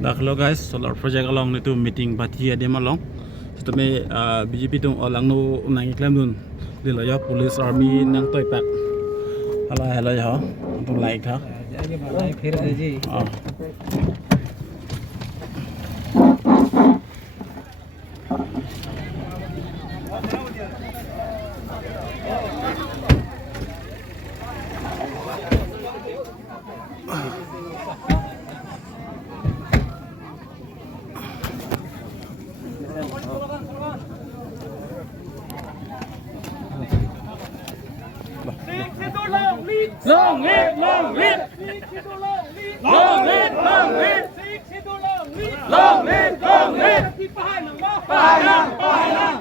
Daklo guys, solar project along itu meeting party dia malong. Itu me BJP tu alang nu nang iklam dun. Dia lah ya police army nang toy pak. Hello ya, tu like ha. फिर जी Long live, long live! Long live, long live! Long live, long live! Pahalang, pahalang!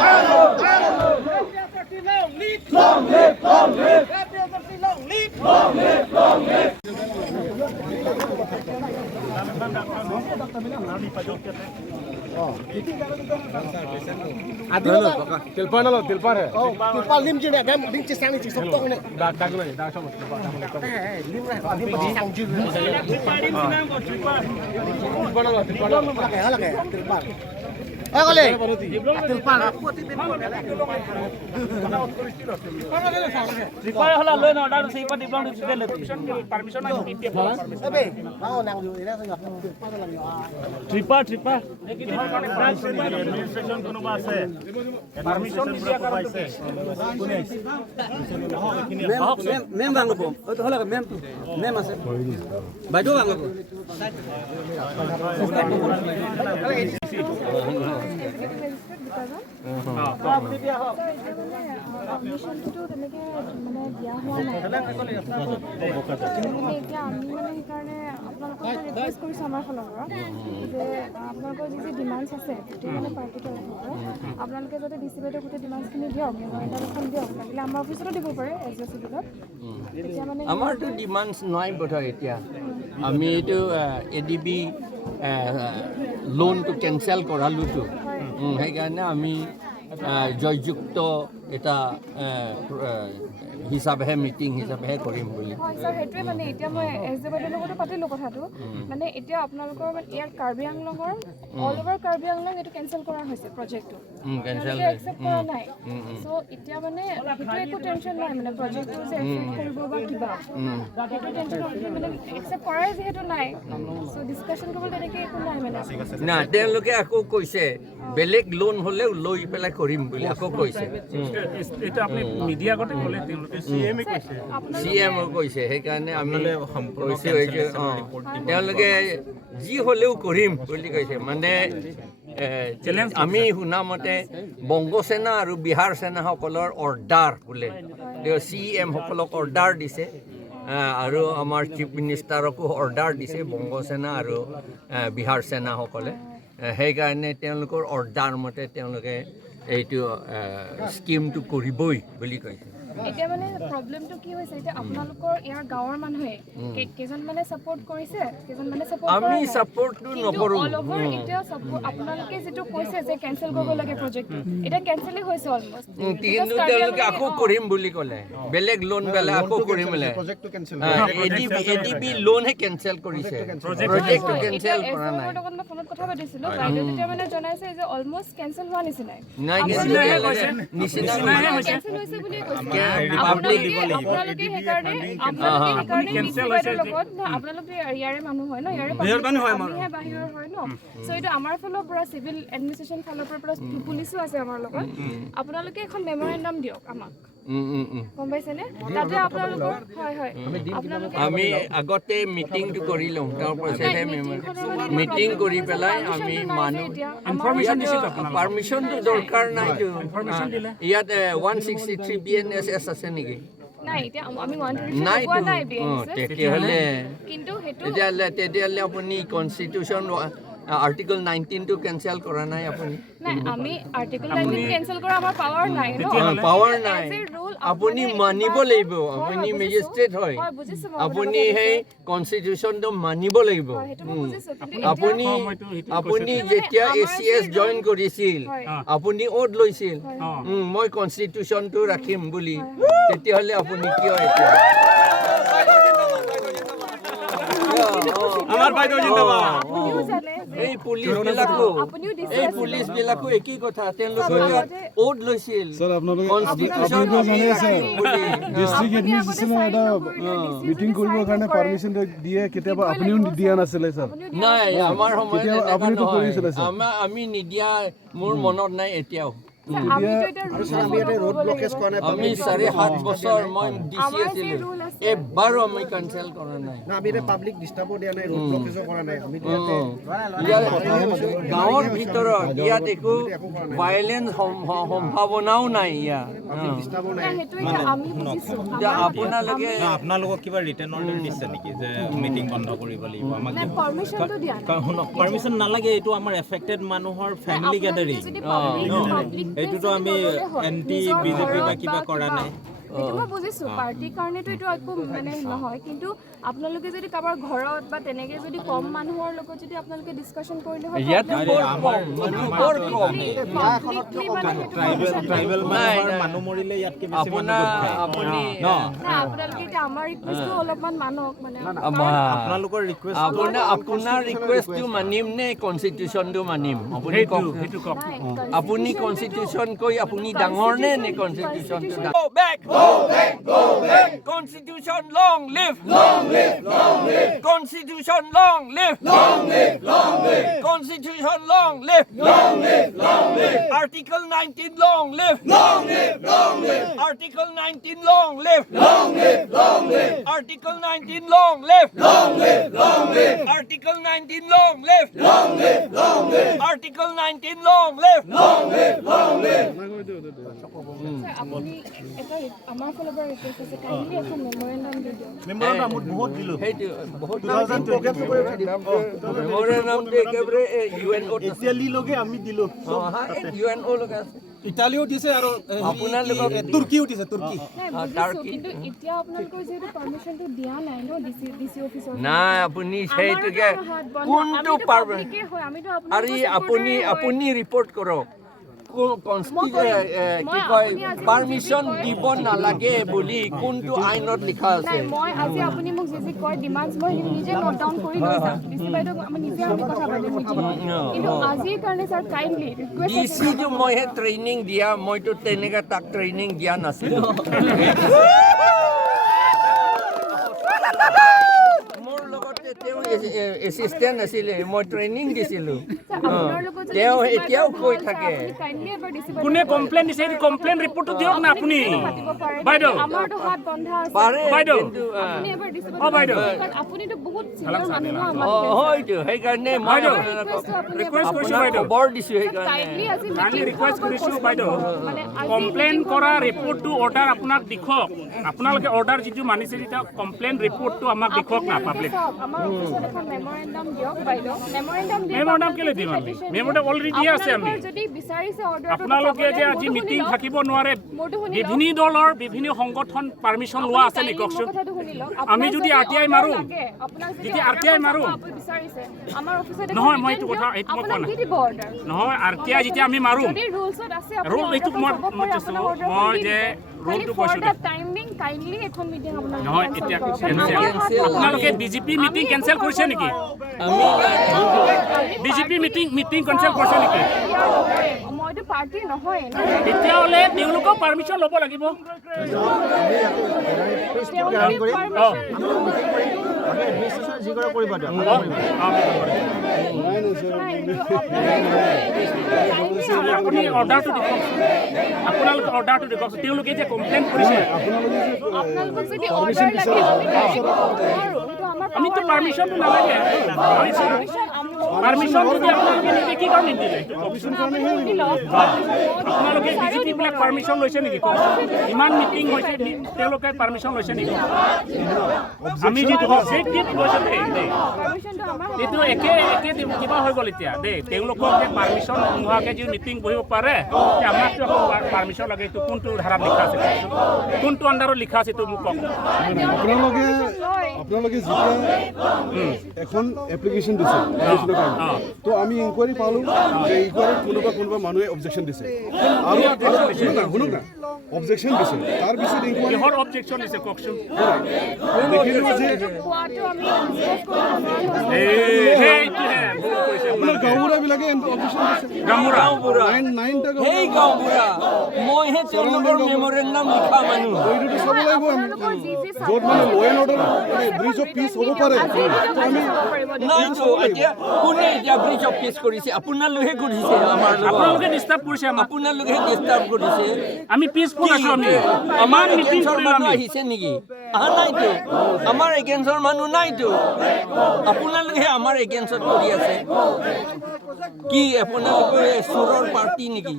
Hello, hello! Long live, long live! Long live, long live! तिलपान लो तिलपान है तिलपान लिम जी ने मैं लिम जी सांग जी सब तो ने डाक डाक नहीं डाक सब लिम रे लिम जी सांग जी तिलपान लो लगे तिलपान ए गले तिलपान Tripa hla loi na dar sei pa dibang du de le permission na ki ए बे आओ नांग जो इना संग तिलपान लगे tripa administration kono ba ase permission dia kar paise ma'am বাংলাব ও তো হলা মেম মেম আছে বাইদেউ বাংলাব মিশনটো তেনেকে মানে দিয়া হোৱা নাই এতিয়া আমি মানে সেইকাৰণে আপোনালোকক ৰিকুৱেষ্ট কৰিছোঁ আমাৰ ফালৰ পৰা যে আপোনালোকৰ যি ডিমাণ্ডছ আছে গোটেই মানে পাৰ্টিটো আপোনালোকে যাতে ডি চি বাইদেউ গোটেই ডিমাণ্ডছখিনি দিয়ক মেমৰেণ্ডাম এখন দিয়ক লাগিলে আমাৰ অফিচতো দিব পাৰে এছ ডি চিভিলত তেতিয়া মানে আমাৰতো ডিমাণ্ডছ নাই বোধহয় এতিয়া আমি এইটো এডিবি লোনটো কেঞ্চেল কৰালোতো সেইকাৰণে আমি জয়যুক্ত এটা হিচাপেহে মিটিং হিচাপেহে কৰিম বুলি হয় ছাৰ সেইটোৱে মানে এতিয়া মই এছ ডি বাইদেউৰ লগতো পাতিলোঁ কথাটো মানে এতিয়া আপোনালোকৰ মানে ইয়াৰ কাৰ্বি আংলঙৰ অল অভাৰ কাৰ্বি আংলং এইটো কেঞ্চেল কৰা হৈছে প্ৰজেক্টটো কেঞ্চেল একচেপ্ট কৰা নাই চ' এতিয়া মানে সেইটো একো টেনশ্যন নাই মানে প্ৰজেক্টটো যে একচেপ্ট কৰিব বা কিবা সেইটো টেনশ্যন মানে একচেপ্ট কৰাই যিহেতু নাই চ' ডিছকাশ্যন কৰিব তেনেকৈ একো নাই মানে না তেওঁলোকে আকৌ কৈছে বেলেগ লোন হ'লেও লৈ পেলাই কৰিম বুলি আকৌ কৈছে এটা আপনি মিডিয়া গতে কলে সিএম কৈছে চিএম কৈছে সেইকাৰণে আমি কৈছে তেওঁলোকে যি হ'লেও কৰিম বুলি কৈছে মানে আমি শুনা মতে বংগসেনা আৰু বিহাৰ সেনাসকলৰ অৰ্ডাৰ বোলে তেওঁ চিএম সকলক অৰ্ডাৰ দিছে আৰু আমাৰ চিফ মিনিষ্টাৰকো অৰ্ডাৰ দিছে বংগসেনা আৰু বিহাৰ সেনাসকলে সেইকাৰণে তেওঁলোকৰ অৰ্ডাৰ মতে তেওঁলোকে এইটো স্কিমটো কৰিবই বুলি কৈছে এতিয়া মানে প্ৰব্লেমটো কি হৈছে এতিয়া আপোনালোকৰ ইয়াৰ গাঁৱৰ মানুহে কেইজন মানে ছাপোৰ্ট কৰিছে কেইজন মানে ছাপোৰ্ট আমি ছাপোৰ্টটো নকৰোঁ এতিয়া আপোনালোকে যেটো কৈছে যে কেনসেল কৰিব লাগে প্ৰজেক্টটো এটা কেনসেলই হৈছে অলমোষ্ট কিন্তু তেওঁলোকে আকৌ কৰিম বুলি ক'লে বেলেগ লোন বেলে আকৌ কৰিম বোলে प्रोजेक्ट कैंसिल এডিবি লোনহে কেনসেল কৰিছে প্ৰজেক্টটো কেনসেল কৰা নাই মই ফোনত কথা পাতিছিলোঁ বাইদেউ তেতিয়া মানে জনাইছে যে অলমোষ্ট কেনসেল হোৱা নিচিনাই নাই নিচিনাহে হৈছে কেনসেল হৈছে বুলি কৈছে আপোনালোকে সেইকাৰণে কেনসেল হৈছে লগত আপোনালোকে ইয়াৰে মানুহ হয় ন ইয়াৰে আমিহে বাহিৰৰ হয় ন চ' এইটো আমাৰ ফালৰ পৰা চিভিল এডমিনিষ্ট্ৰেশ্যন ফালৰ পৰা পুলিচো আছে আমাৰ লগত আপোনালোকে এখন মেমৰেণ্ডাম দিয়ক আমাক গম পাইছেনে তাতে আপোনালোকৰ হয় হয় আপোনালোকে আমি আগতে মিটিংটো কৰি লওঁ তাৰপাছতহে মিটিং কৰি পেলাই আমি মানুহ পাৰ্মিশ্যনটো দৰকাৰ নাইতো ইয়াত 163 BNSS আছে নেকি নাই এতিয়া আমি 133 নাই পোৱা নাই BNSS তেতিয়াহ'লে কিন্তু সেইটো তেতিয়াহ'লে আপুনি কনষ্টিটিউশ্যন আৰ্টিকল 19 টো কেনসেল কৰা নাই আপুনি নাই আমি আৰ্টিকল 19 কেনসেল কৰা আমাৰ পাৱাৰ নাই ন পাৱাৰ নাই আপুনি মানিব লাগিব আপুনি মেজিষ্ট্ৰেট হয় আপুনি সেই কনষ্টিটিউশ্যনটো মানিব লাগিব আপুনি যেতিয়া ACS জইন কৰিছিল আপুনি ওত লৈছিল মই কনষ্টিটিউশ্যনটো ৰাখিম বুলি তেতিয়াহ'লে আপুনি কিয় এতিয়া আপুনিও জানে যে এই পুলিচবিলাকো আপুনিও দিছে এই পুলিচবিলাকো একেই কথা তেওঁলোকে ওট লৈছিল কনষ্টিটিউচন ডিষ্ট্ৰিক্ট এডমিনিষ্ট্ৰেশ্যনে এটা মিটিং কৰিবৰ কাৰণে পাৰ্মিশ্যন দিয়ে কেতিয়াবা আপুনিও দিয়া নাছিলে ছাৰ নাই আমাৰ সময়ত কেতিয়াবা এনেকুৱা আপুনিতো নহয়। কৰিছিলে ছাৰ। আমি নিদিয়া মোৰ মনত নাই এতিয়াও আমি ইয়াতে ৰোড ব্লকেজ কৰা নাই আমি 7.5 বছৰ মই ডিচি আছিলো এবাৰো আমি কেনচেল কৰা নাই না আমি পাব্লিক ডিস্টাৰ্বও দিয়া নাই ৰোড ব্লকেজও কৰা নাই আমি গাঁৱৰ ভিতৰত ইয়াত একো ভাইলেন্স সম্ভাৱনাও নাই ইয়াত ডিস্টাৰ্বও নাই সেইটো এটা আমি বুজিছো এতিয়া আপোনালোকে আপোনালোকক কিবা ৰিটাৰ্ণ অৰ্ডাৰ দিছে নেকি যে মিটিং বন্ধ কৰিব লাগিব আমাক নাই পাৰমিশনটো দিয়া নাই শুনক পাৰ্মিশ্যন নালাগে এইটো আমাৰ এফেক্টেড মানুহৰ ফেমিলি গেদাৰিং এইটোতো আমি এনটি বিজেপি বা কিবা কৰা নাই সেইটো মই বুজিছো পাৰ্টিৰ কাৰণেতো এইটো একো মানে নহয় কিন্তু আপোনালোকে যদি কাৰোবাৰ ঘৰত বা তেনেকে যদি কম মানুহৰ লগত যদি আপোনালোকে ডিছকাশ্যন কৰিলে হয় ইয়াত বৰ কম ট্ৰাইবেল মানুহৰ মানুহ মৰিলে ইয়াতকে বেছি আপুনি আপোনালোকে এতিয়া আমাৰ ৰিকুৱেষ্টটো অলপমান মানক মানে আপোনালোকৰ ৰিকুৱেষ্ট আপোনাৰ ৰিকুৱেষ্টটো মানিম নে কনষ্টিটিউচনটো মানিম আপুনি কওক আপুনি কনষ্টিটিউচন কৈ আপুনি ডাঙৰ নে কনষ্টিটিউচনটো ডাঙৰ Go back. Constitution long live. Constitution long live. Constitution long live. Article 19 long live. Article 19 long live. Article 19 long live. Article 19 long live. Article 19 long live. আপুনি এটা আমাৰ ফালৰ পৰা ৰিকুৱেষ্ট আছে কাইণ্ডলি এখন মেমৰেণ্ডাম দি দিয়ক মেম্বাৰৰ বহুত দিলো সেইটো বহুত মেমৰেণ্ডামটো একেবাৰে UNO এতিয়ালি লগে আমি দিলো UNO লগে আছে ইটালীও দিছে আৰু আপোনালোকক তুৰ্কীও দিছে তুৰ্কী নাই বুজিছো কিন্তু এতিয়া আপোনালোকৰ যিহেতু পাৰ্মিশ্যনটো দিয়া নাই ন ডিচি অফিচৰ নাই আপুনি সেইটোকে কোনটো পাৰ্বন আৰু আপুনি ৰিপৰ্ট কৰক কি কয় পাৰ্মিশ্যন দিব নালাগে বুলি কোনটো আইনত লিখা আছে মই আজি আপুনি মোক যি কয় ডিমাণ্ডছ মই নিজে নোট ডাউন কৰি লৈ যাম ডিচি বাইদেউ আমি নিজে কথা পাতিম কিন্তু আজিৰ কাৰণে স্যাৰ কাইণ্ডলি ৰিকুৱেষ্ট ডিচিটো মইহে ট্ৰেইনিং দিয়া মইতো তেনেকৈ তাক ট্ৰেইনিং দিয়া নাছিলোঁ মোৰ লগতে তেওঁ এছিষ্টেণ্ট আছিলে মই ট্ৰেইনিং দিছিলোঁ তেওঁ এতিয়াও কৈ থাকে কোনে কমপ্লেইন দিছে কমপ্লেইন ৰিপৰ্টটো দিয়ক না আপুনি বাইদেউ আমাৰটো হাত বন্ধা আছে পাৰে বাইদেউ আপুনি এবাৰ ডিচি বাইদেউ আপুনিতো বহুত চিনিয়ৰ মানুহ ন আমাৰ হয়তো সেইকাৰণে মই ৰিকুৱেষ্ট কৰিছোঁ আপোনাক বাইদেউ খবৰ দিছোঁ সেইকাৰণে কাইণ্ডলি আজি কাইণ্ডলি ৰিকুৱেষ্ট কৰিছোঁ বাইদেউ মানে কমপ্লেইন কৰা ৰিপৰ্টটো অৰ্ডাৰ আপোনাক দেখুৱাওক আপোনালোকে অৰ্ডাৰ যিটো মানিছে যেতিয়া কমপ্লেইন ৰিপৰ্টটো আমাক দেখুৱাওক না পাব্লিক আমাৰ অফিচত এখন মেমৰেণ্ডাম দিয়ক বাইদেউ মেমৰেণ্ডাম কেলে দিম আমি মেমৰেণ্ডাম অলৰেডি দি আছে আমি যদি বিচাৰিছে অৰ্ডাৰ আপোনালোকে যে আজি মিটিং থাকিব নোৱাৰে বিভিন্ন দলৰ বিভিন্ন সংগঠন পাৰ্মিশ্যন লোৱা আছে নেকি কওকচোন আমি যদি RTI মাৰো যদি RTI মাৰো আমাৰ অফিচত নহয় মই এইটো কথা এইটো মই কোৱা নাই নহয় RTI যেতিয়া আমি মাৰো যদি ৰুলছত আছে ৰুল এইটো মই যে ৰুলটো কৈছোঁ টাইমিং কাইণ্ডলি এখন মিটিং আপোনালোকে নহয় এতিয়া আপোনালোকে বিজেপি মিটিং কেনচেল কৰিছে নেকি বিজেপি মিটিং কেনচেল কৰিছে নেকি মইতো পাৰ্টি নহয় তেতিয়াহ'লে তেওঁলোকেও পাৰ্মিশ্যন ল'ব লাগিব আপুনি অৰ্ডাৰটো দেখুৱাওক আপোনালোকে অৰ্ডাৰটো দেখুৱাওক তেওঁলোকে যে কমপ্লেইন কৰিছে আপোনালোকক যদি অৰ্ডাৰ লাগে আমিতো পাৰ্মিশ্যনটো নালাগে পাৰ্মিশ্যন যদি আপোনালোকে নিজে কি কাৰণে নিদিলে আপোনালোকে বিজেপিবিলাক পাৰ্মিশ্যন লৈছে নেকি ইমান মিটিং হৈছে তেওঁলোকে পাৰ্মিশ্যন লৈছে নেকি আমি যিটো অবজেক্টিভ লৈছে এইটো একে কিবা হৈ গ'ল এতিয়া দেই তেওঁলোকক যে পাৰ্মিশ্যন নোহোৱাকৈ যদি মিটিং বহিব পাৰে আমাকতো আকৌ পাৰ্মিশ্যন লাগে এইটো কোনটো ধাৰাত লিখা আছে কোনটো আণ্ডাৰত লিখা আছে এইটো মোক কওক আপোনালোকে যেতিয়া এখন এপ্লিকেশ্যন দিছে তো আমি ইনকুৱাৰী পালোঁ যে ইনকুৱাৰীত কোনোবা মানুহে অবজেকশ্যন দিছে আৰু শুনক না অবজেকশ্যন দিছে তাৰপিছত ইনকুৱাৰী অবজেকশ্যন দিছে কওকচোন দেখিলোঁ যে আপোনাৰ গাঁওবুঢ়াবিলাকে অবজেকশ্যন দিছে নাইনটা সেই গাঁওবুঢ়া মইহে তেওঁলোকৰ মেমৰেণ্ডাম লিখা মানুহ এইটোতো চাব লাগিব আমি য'ত মানে law' and order breach of peace হ'ব পাৰে আমি নাইতো এতিয়া কোনে এতিয়া ব্ৰিজ অফ পিচ কৰিছে আপোনালোকে কৰিছে আমাৰ আপোনালোকে ডিষ্টাৰ্ব কৰিছে আমাক আপোনালোকে ডিষ্টাৰ্ব কৰিছে আমি পিছফুল আছো আমি আমাৰ এগেইনষ্টৰ মানুহ আহিছে নেকি অহা নাইতো আমাৰ এগেইনষ্টৰ মানুহ নাইতো আপোনালোকে আমাৰ এগেইনষ্টত কৰি আছে কি আপোনালোকে চোৰৰ পাৰ্টি নেকি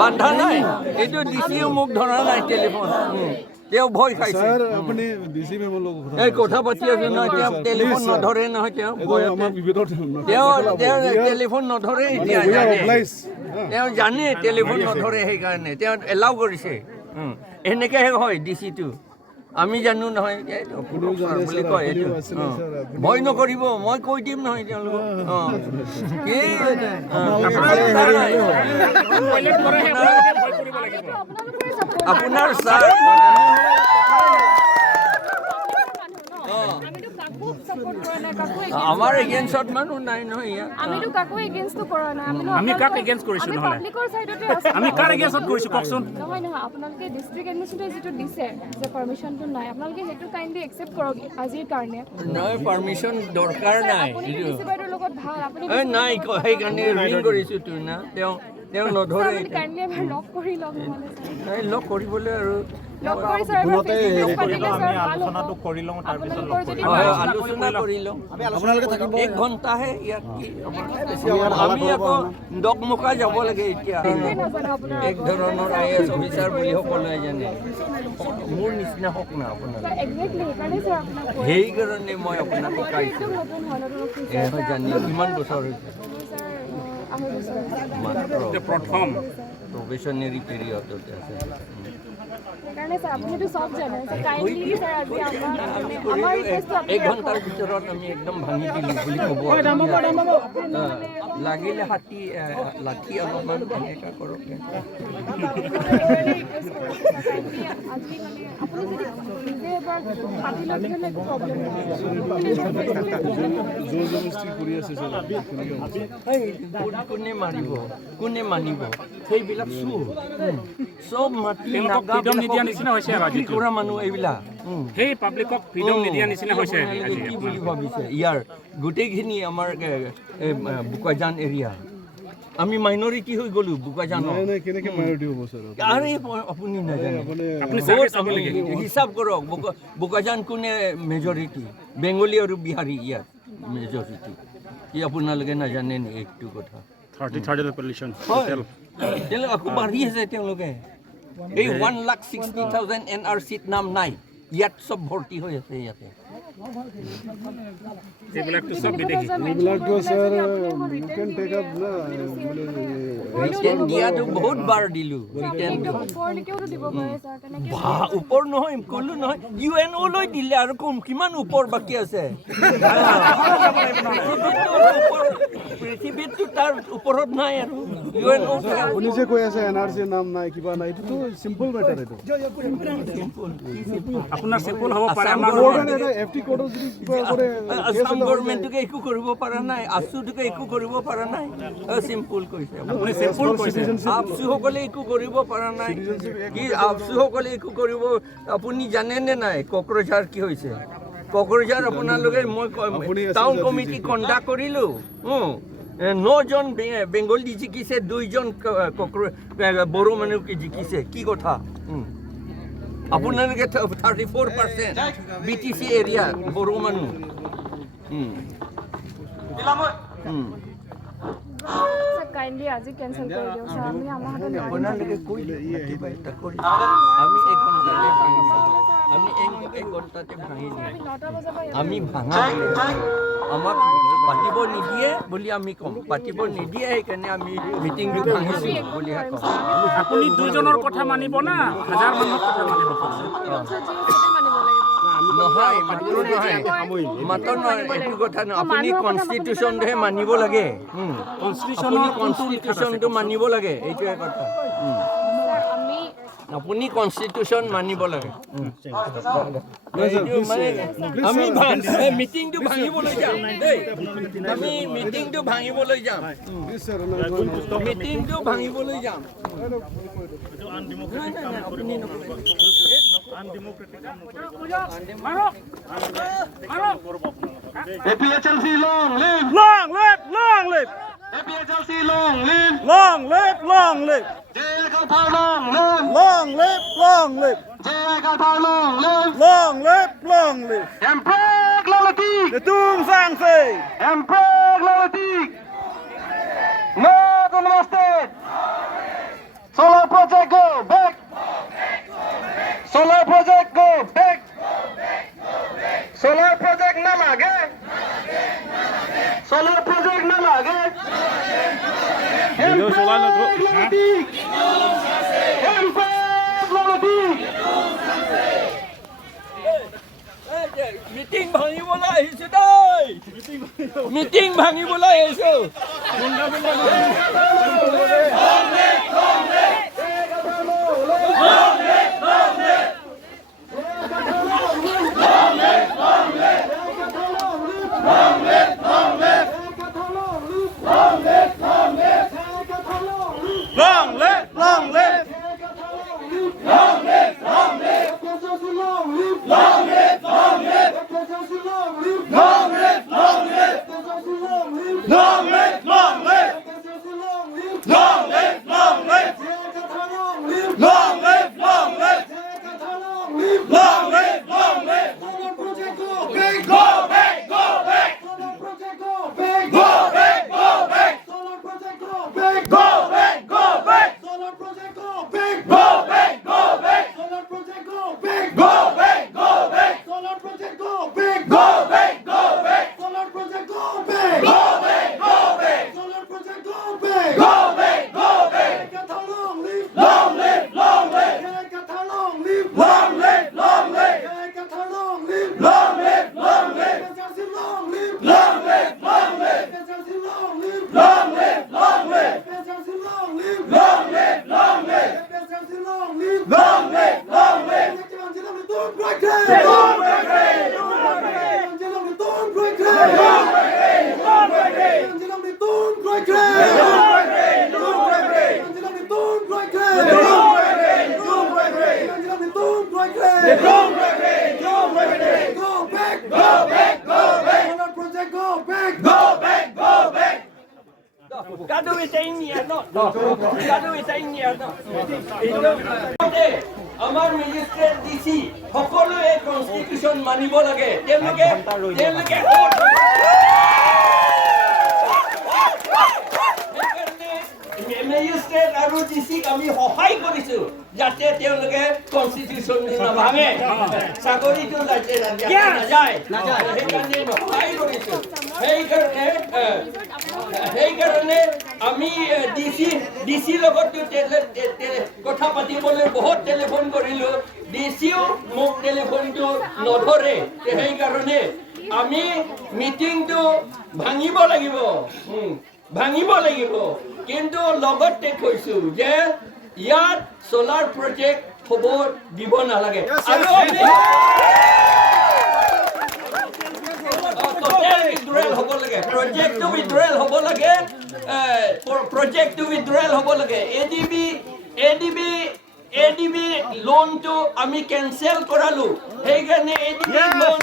বান্ধা নাই এইটো ডিচিও মোক ধৰা নাই টেলিফোন তেওঁ ভয় খাইছে ছাৰ আপুনি ডিচি মেমৰ লগত এই কথা পাতি আছো নহয় তেওঁ টেলিফোন নধৰে নহয় তেওঁ আমাৰ বিভেদত তেওঁ টেলিফোন নধৰে এতিয়া জানে তেওঁ জানে টেলিফোন নধৰে সেইকাৰণে তেওঁ এলাউ কৰিছে এনেকৈহে হয় ডিচিটো আমি জানো নহয় বুলি কয় এইটো ভয় নকৰিব মই কৈ দিম নহয় তেওঁলোকক আপোনাৰ ছাৰ আমাৰ এগেইনষ্টত মানুহ নাই নহয় ইয়াত আমিতো কাকো এগেইনষ্টটো কৰা নাই আমি কাক এগেইনষ্ট কৰিছো নহলে পাব্লিকৰ সাইডতে আছে আমি কাৰ এগেইনষ্টত কৰিছো কওকচোন নহয় আপোনালোকে ডিস্ট্ৰিক্ট এডমিনিষ্ট্ৰেটৰে যিটো দিছে যে পাৰমিশনটো নাই আপোনালোকে সেইটো কাইণ্ডলি একচেপ্ট কৰক আজিৰ কাৰণে নহয় পাৰমিশন দৰকাৰ নাই আপুনি ডিচি বাইদেউৰ লগত ভাল আপুনি নাই সেইকাৰণে ৰিং কৰিছো তোৰ না তেওঁ নধৰে কাইণ্ডলি এবাৰ লক কৰি লওক নহ'লে লগ কৰিবলৈ আৰু লক কৰি ছাৰ আলোচনাটো কৰি লওঁ তাৰপিছত আলোচনা কৰি লওঁ আপোনালোকে থাকিব 1 ঘণ্টাহে ইয়াত কি আমি আকৌ ডকমকা যাব লাগে এতিয়া এক ধৰণৰ IAS অফিচাৰ বুলি সকলোৱে জানে মোৰ নিচিনা হওক না আপোনাৰ সেইকাৰণে মই আপোনাক শিকাইছোঁ জানি কিমান বছৰ হৈছে মাত্ৰ প্ৰথম প্ৰফেশ্যনেৰী কেৰিয়াৰতে আছে সেইকাৰণে ছাৰ আপুনিতো চব জানে কাইণ্ডলি ছাৰ আজি আমাৰ ৰিকুৱেষ্টটো আপুনি 1 ঘণ্টাৰ ভিতৰত আমি একদম ভাঙি দিলোঁ বুলি ক'ব লাগিলে লাঠি অলপমান এনেকুৱা কৰক আজি মানে আপুনি যদি নিজে এবাৰ পাতি লওক তেতিয়াহ'লে একো প্ৰব্লেম নহয় কোনে মানিব সেইবিলাক চব মাটি ফ্ৰীডম নিদিয়া নিচিনা হৈছে আজি কৰা মানুহ এইবিলাক সেই পাব্লিকক ফ্ৰীডম নিদিয়া নিচিনা হৈছে আজি কি বুলি ভাবিছে ইয়াৰ গোটেইখিনি আমাৰ বোকাজান এৰিয়া আমি মাইনৰিটি হৈ গ'লো বোকাজানৰ কেনেকৈ মাইনৰিটি হ'ব ছাৰ আৰে আপুনি নাজানে আপুনি চাব লাগে হিচাপ কৰক বোকাজান কোনে মেজৰিটি বেংগলী আৰু বিহাৰী ইয়াত মেজৰিটি কি আপোনালোকে নাজানে নি এইটো কথা 30 পপুলেশ্যন তেওঁলোকে আকৌ বাঢ়ি আছে তেওঁলোকে এই 1,60,000 NRCত নাম নাই ইয়াত চব ভৰ্তি হৈ আছে ইয়াতে এইবিলাকতো চব বিদেশী এইবিলাকতো sir you can take up না ৰিটেন দিয়াটো বহুত বাৰ দিলোঁ ৰিটেন ওপৰলৈকেওতো দিব পাৰে ছাৰ তেনেকৈ ওপৰ নহয় ক'লো নহয় UNO লৈ দিলে আৰু কম কিমান ওপৰ বাকী আছে পৃথিৱীততো তাৰ ওপৰত নাই আৰু UNO আপুনি যে কৈ আছে NRCৰ নাম নাই কিবা নাই এইটোতো চিম্পল মেটাৰ এইটো আপোনাৰ চিম্পল হ'ব পাৰে আমাৰ FT কোডৰ যদি কিবা কৰে আসাম গভৰ্ণমেণ্টকে একো কৰিব পৰা নাই আছুটোকে একো কৰিব পৰা নাই চিম্পল কৈছে আপুনি চিম্পল কৈছে আপচুসকলে একো কৰিব পৰা নাই কি আপচুসকলে একো কৰিব আপুনি জানেনে নাই কোকৰাঝাৰ কি হৈছে কোকৰাঝাৰ আপোনালোকে মই টাউন কমিটি কণ্ডাক্ট কৰিলোঁ 9জন বেংগলী জিকিছে 2জন বড়ো মানুহকে জিকিছে কি কথা আপোনালোকে 34% BTC এৰিয়া বড়ো মানুহ কাইণ্ডলি আজি কেনচেল কৰি দিওঁ চ' আমি আমাৰ হাতত নোৱাৰিম আপোনালোকে কৈ দিয়ক ৰাতিপুৱা এটা কৰি আমি 1 ঘণ্টাতে ভাঙি দিম আমি 1 ঘণ্টাতে ভাঙি দিম 9টা বজাৰ পৰা আমি ভাঙা আমাক পাতিব নিদিয়ে বুলি আমি ক'ম পাতিব নিদিয়ে সেইকাৰণে আমি মিটিংটো ভাঙিছোঁ বুলি ক'ম আপুনি দুইজনৰ কথা মানিব না হাজাৰ মানুহৰ কথা মানিব নহয় মাত্ৰ নহয় এইটো কথা নহয় আপুনি কনষ্টিটিউশ্যনটোহে মানিব লাগে আপুনি কনষ্টিটিউশ্যনটো মানিব লাগে এইটোৱে কথা আমি আপুনি কনষ্টিটিউশ্যন মানিব লাগে আমি মিটিংটো ভাঙিবলৈ যাম দেই আমি মিটিংটো ভাঙিবলৈ যাম মিটিংটো ভাঙিবলৈ যাম APHLC long live! Long live, long live, APHLC long live! long live, long live, Jai Gathar long live! long live, long live, Jai Gathar long live! long live, long live. Emperor Lalatik! Netum Sangse, Emperor Lalatik! No University! Solar project go back! Solar project go back! Solar project na lage! Solar project na lage! Emperor Lalatik! Emperor Lalatik! Meeting ভাঙিবলৈ আহিছোঁ দেই meeting ভাঙিবলৈ আহিছোঁ long live, long live, Long live, long live! Long live, long live! Long live, long live! Long live, long live! Long live, long live! Long live, long live! Long live! Go back, go back! Go back, go back! Go back, go back! Go back, go back! Go back, go back! Go back, go back! Solar project go big! Go back, go back! Solar project go big! Go back, go back! Solar project go big! Go back, go back! Long live! Long live! Long live! Long live! Long live! Long live! Long live! Long live! Long live! Long live! Long live! Long live! Long live! Long live! Long live! Long live! Long live! Long live! Long live! আমাৰ minister DC সকলোৱে constitution মানিব লাগে তেওঁলোকে magistrate আৰু ডিচিক আমি সহায় কৰিছোঁ যাতে তেওঁলোকে কনষ্টিটিউশ্যন নাভাঙে চাকৰিটো যাতে নাযায় সেইকাৰণে সহায় কৰিছোঁ সেইকাৰণে আমি ডিচি লগত কথা পাতিবলৈ বহুত টেলিফোন কৰিলোঁ ডিচিও মোক টেলিফোনটো নধৰে সেইকাৰণে আমি মিটিংটো ভাঙিব লাগিব কিন্তু লগতে কৈছোঁ যে ইয়াত সোলাৰ প্ৰজেক্ট হ'ব দিব নালাগে আৰু withdrawal হ'ব লাগে প্ৰজেক্টটো withdrawal হ'ব লাগে ADB লোনটো আমি কেনসেল কৰালো সেইকাৰণে ADB লোন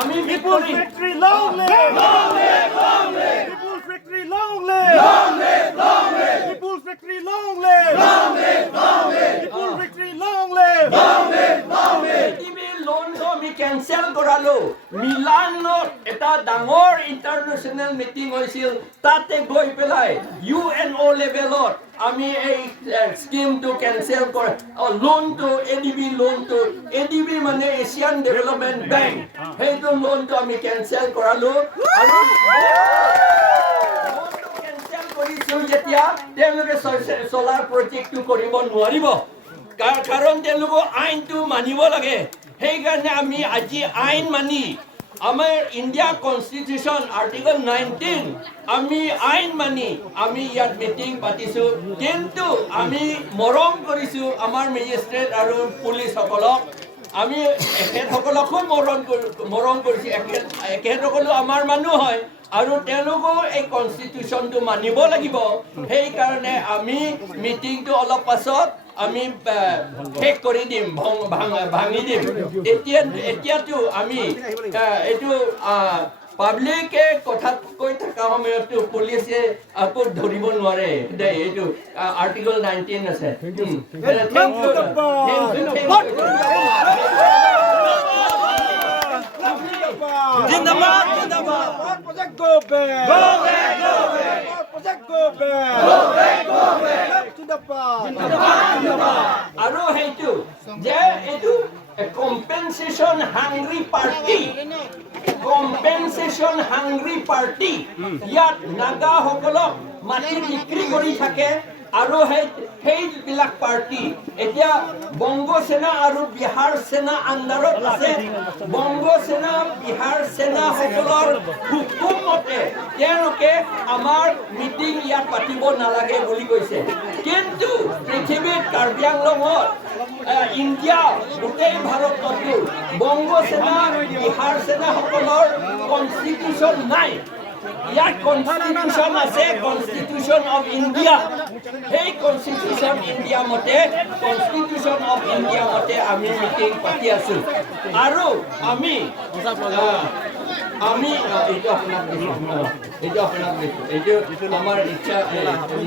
আমি People's victory, long live, long live, long live, People's victory, long live, long live, long live, People's victory, long live, long live, long live, People's victory, long live, long live, long live. ADB লোনটো আমি cancel কৰালো মিলানত এটা ডাঙৰ internet international meeting হৈছিল তাতে গৈ পেলাই UNO লেভেলত আমি এই স্কিমটো কেনচেল কৰে লোনটো ADB মানে এছিয়ান ডেভেলপমেণ্ট বেংক সেইটো লোনটো আমি কেনচেল কৰালোঁ আৰু কেনচেল কৰিছোঁ যেতিয়া তেওঁলোকে চলাৰ প্ৰজেক্টটো কৰিব নোৱাৰিব কাৰণ তেওঁলোকৰ আইনটো মানিব লাগে সেইকাৰণে আমি আজি আইন মানি আমাৰ ইণ্ডিয়া কনষ্টিটিউশ্যন আৰ্টিকল 19 আমি আইন মানি আমি ইয়াত মিটিং পাতিছোঁ কিন্তু আমি মৰম কৰিছোঁ আমাৰ মেজিষ্ট্ৰেট আৰু পুলিচসকলক আমি এখেতসকলকো মৰম কৰিছোঁ এখেতসকলো আমাৰ মানুহ হয় আৰু তেওঁলোকো এই কনষ্টিটিউশ্যনটো মানিব লাগিব সেইকাৰণে আমি মিটিংটো অলপ পাছত আমি শেষ কৰি দিম ভাঙি দিম এতিয়াতো আমি এইটো পাব্লিকে কথা কৈ থকা সময়তো পুলিচে আকৌ ধৰিব নোৱাৰে দেই এইটো আৰ্টিকল 19 আছে জিন্দাবাদ জিন্দাবাদ project go back project go back to the আৰু সেইটো যে এইটো কম্পেনসেশ্যন হাংৰি পাৰ্টি ইয়াত নাগাসকলক মাটি বিক্ৰী কৰি থাকে আৰু সেইবিলাক পাৰ্টি এতিয়া বংগ সেনা আৰু বিহাৰ সেনা আণ্ডাৰত আছে বংগ সেনা বিহাৰ সেনাসকলৰ হুকুম মতে তেওঁলোকে আমাৰ মিটিং ইয়াত পাতিব নালাগে বুলি কৈছে কিন্তু পৃথিৱীত কাৰ্বি আংলঙত ইণ্ডিয়া গোটেই ভাৰততো বংগ সেনা বিহাৰ সেনাসকলৰ কনষ্টিটিউশ্যন নাই ইয়াত কনষ্টিটিউশ্যন আছে কনষ্টিটিউশ্যন অফ ইণ্ডিয়া সেই কনষ্টিটিউশ্যন অফ ইণ্ডিয়া মতে আমি মিটিং পাতি আছোঁ আৰু আমি এইটো আপোনাক দিছোঁ এইটো আমাৰ ইচ্ছা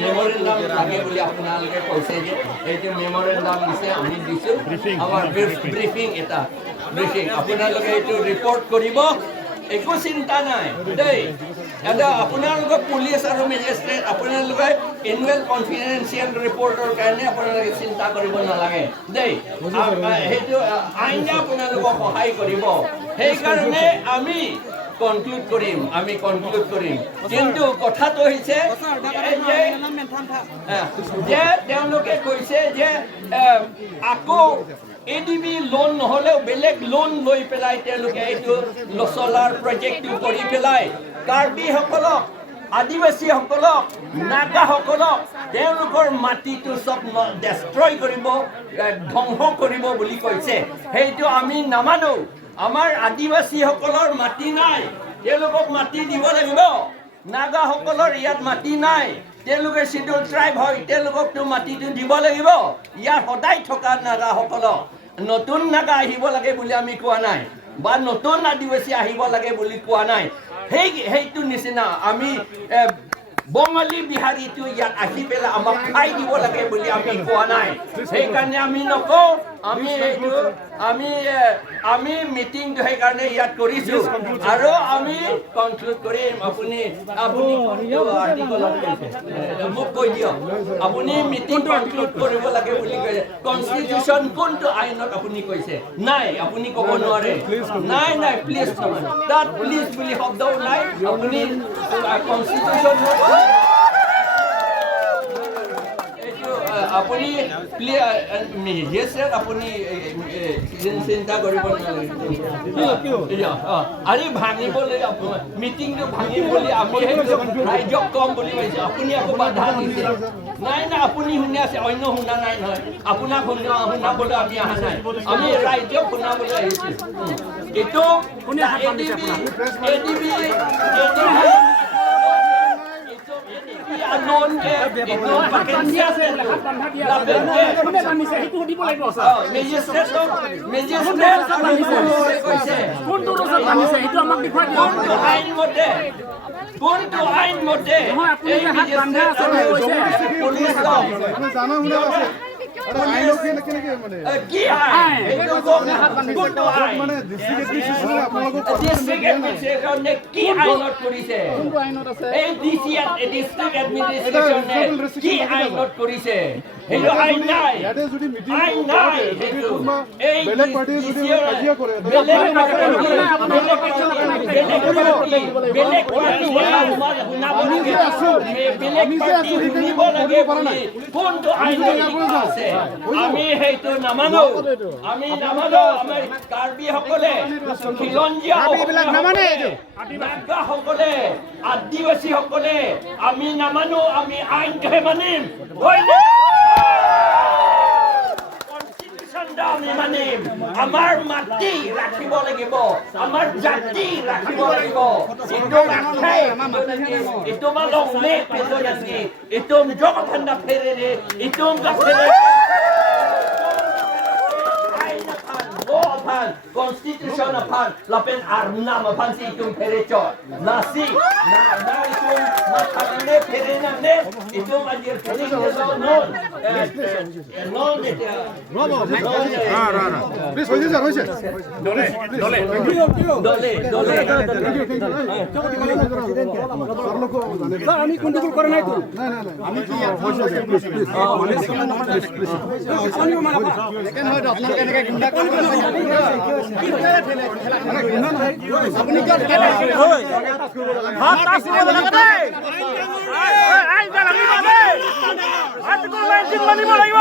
মেমৰেণ্ডাম লাগে বুলি আপোনালোকে কৈছে যে এইটো মেমৰেণ্ডাম দিছে আমি দিছোঁ আমাৰ ব্ৰিফিং আপোনালোকে এইটো ৰিপৰ্ট কৰিব একো চিন্তা নাই দেই আপোনালোকৰ পুলিচ আৰু মেজিষ্ট্ৰেট আপোনালোকে এনুৱেল কনফিডেন্সিয়েল ৰিপৰ্টৰ কাৰণে আপোনালোকে চিন্তা কৰিব নালাগে দেই সেইটো আইনে আপোনালোকক সহায় কৰিব সেইকাৰণে আমি কনক্লুড কৰিম কিন্তু কথাটো হৈছে যে তেওঁলোকে কৈছে যে আকৌ ADB লোন নহ'লেও বেলেগ লোন লৈ পেলাই তেওঁলোকে এইটো চলাৰ প্ৰজেক্টটো কৰি পেলাই কাৰ্বিসকলক আদিবাসীসকলক নাগাসকলক তেওঁলোকৰ মাটিটো চব ডেষ্ট্ৰয় কৰিব ধ্বংস কৰিব বুলি কৈছে সেইটো আমি নামানো আমাৰ আদিবাসীসকলৰ মাটি নাই তেওঁলোকক মাটি দিব লাগিব নাগাসকলৰ ইয়াত মাটি নাই তেওঁলোকে শিডিউল ট্ৰাইব হয় তেওঁলোককতো মাটিটো দিব লাগিব ইয়াৰ সদায় থকা নাগাসকলক নতুন নাগা আহিব লাগে বুলি আমি কোৱা নাই বা নতুন আদিবাসী আহিব লাগে বুলি কোৱা নাই সেইটো নিচিনা আমি বঙালী বিহাৰীটো ইয়াত আহি পেলাই আমাক খাই দিব লাগে বুলি আমি কোৱা নাই সেইকাৰণে আমি নকওঁ আমি মিটিংটো সেইকাৰণে ইয়াত কৰিছোঁ আৰু আমি কনক্লুড কৰিম আপুনি মোক কৈ দিয়ক আপুনি মিটিং কনক্লুড কৰিব লাগে বুলি কৈছে কনষ্টিটিউশ্যন কোনটো আইনত আপুনি কৈছে নাই আপুনি ক'ব নোৱাৰে নাই প্লিজ তাত প্লিজ বুলি শব্দও নাই আপুনি কনষ্টিটিউশ্যন আপুনি আপুনি চিন্তা কৰিব নালাগে আৰু ভাঙিবলৈ মিটিংটো ভাঙিবলৈ আমি ৰাইজক কম বুলি কৈছে আপুনি আকৌ বাধা দিছে নাই আপুনি শুনি আছে অন্য শুনা নাই নহয় আপোনাক শুনাবলৈ আমি অহা নাই আমি ৰাইজক শুনাবলৈ আহিছোঁ এইটো কোনটো আইন মতে কেনেকে মানে কি আইন এইটো কোনটো আইন মানে ডিষ্ট্ৰিক্ট এডমিনিষ্ট্ৰেশ্যনে আপোনালোকক ডিষ্ট্ৰিক্ট এডমিনিষ্ট্ৰেশ্যনে কি আইনত কৰিছে এই ডিষ্ট্ৰিক্ট এডমিনিষ্ট্ৰেশ্যনে কি আইনত কৰিছে সেইটো আইন নাই ইয়াতে যদি মিটিং আইন নাই যদি সেইটো কোনোবা এই বেলেগ পাৰ্টিয়ে যদি কাজিয়া কৰে বেলেগ পাৰ্টি শুনিব লাগে বুলি কোনটো আইনত আছে আমি সেইটো নামানো আমি আমাৰ কাৰ্বিসকলে খিলঞ্জীয়া নাগাসকলে আদিবাসীসকলে আমি নামানো আমি আইনহে মানিম আমি মানিম আমাৰ মাটি ৰাখিব লাগিব আমাৰ জাতি ৰাখিব লাগিব ইটো মালং lake পেজনাঙ্গি ইটোম জগঠান্ডা ফেরেরে ইটোম গাফেরে Constitution apaan, lapen arnam apaan si itung perecho, nasi, na itung makanane perenane, itung anjir kering non, please হৈছে স্যার হৈছে dole. স্যার আমি কন্ট্রোল করে নাই তো না আমি কি হৈছে প্লিজ লেকিন হয় আপোনালোকে এনেকৈ গুন্ডা আপুনি কি খেলে হাত টাচ কৰিব লাগে দেই আই জানি বাবে হাত কো লাইন মানিব লাগিব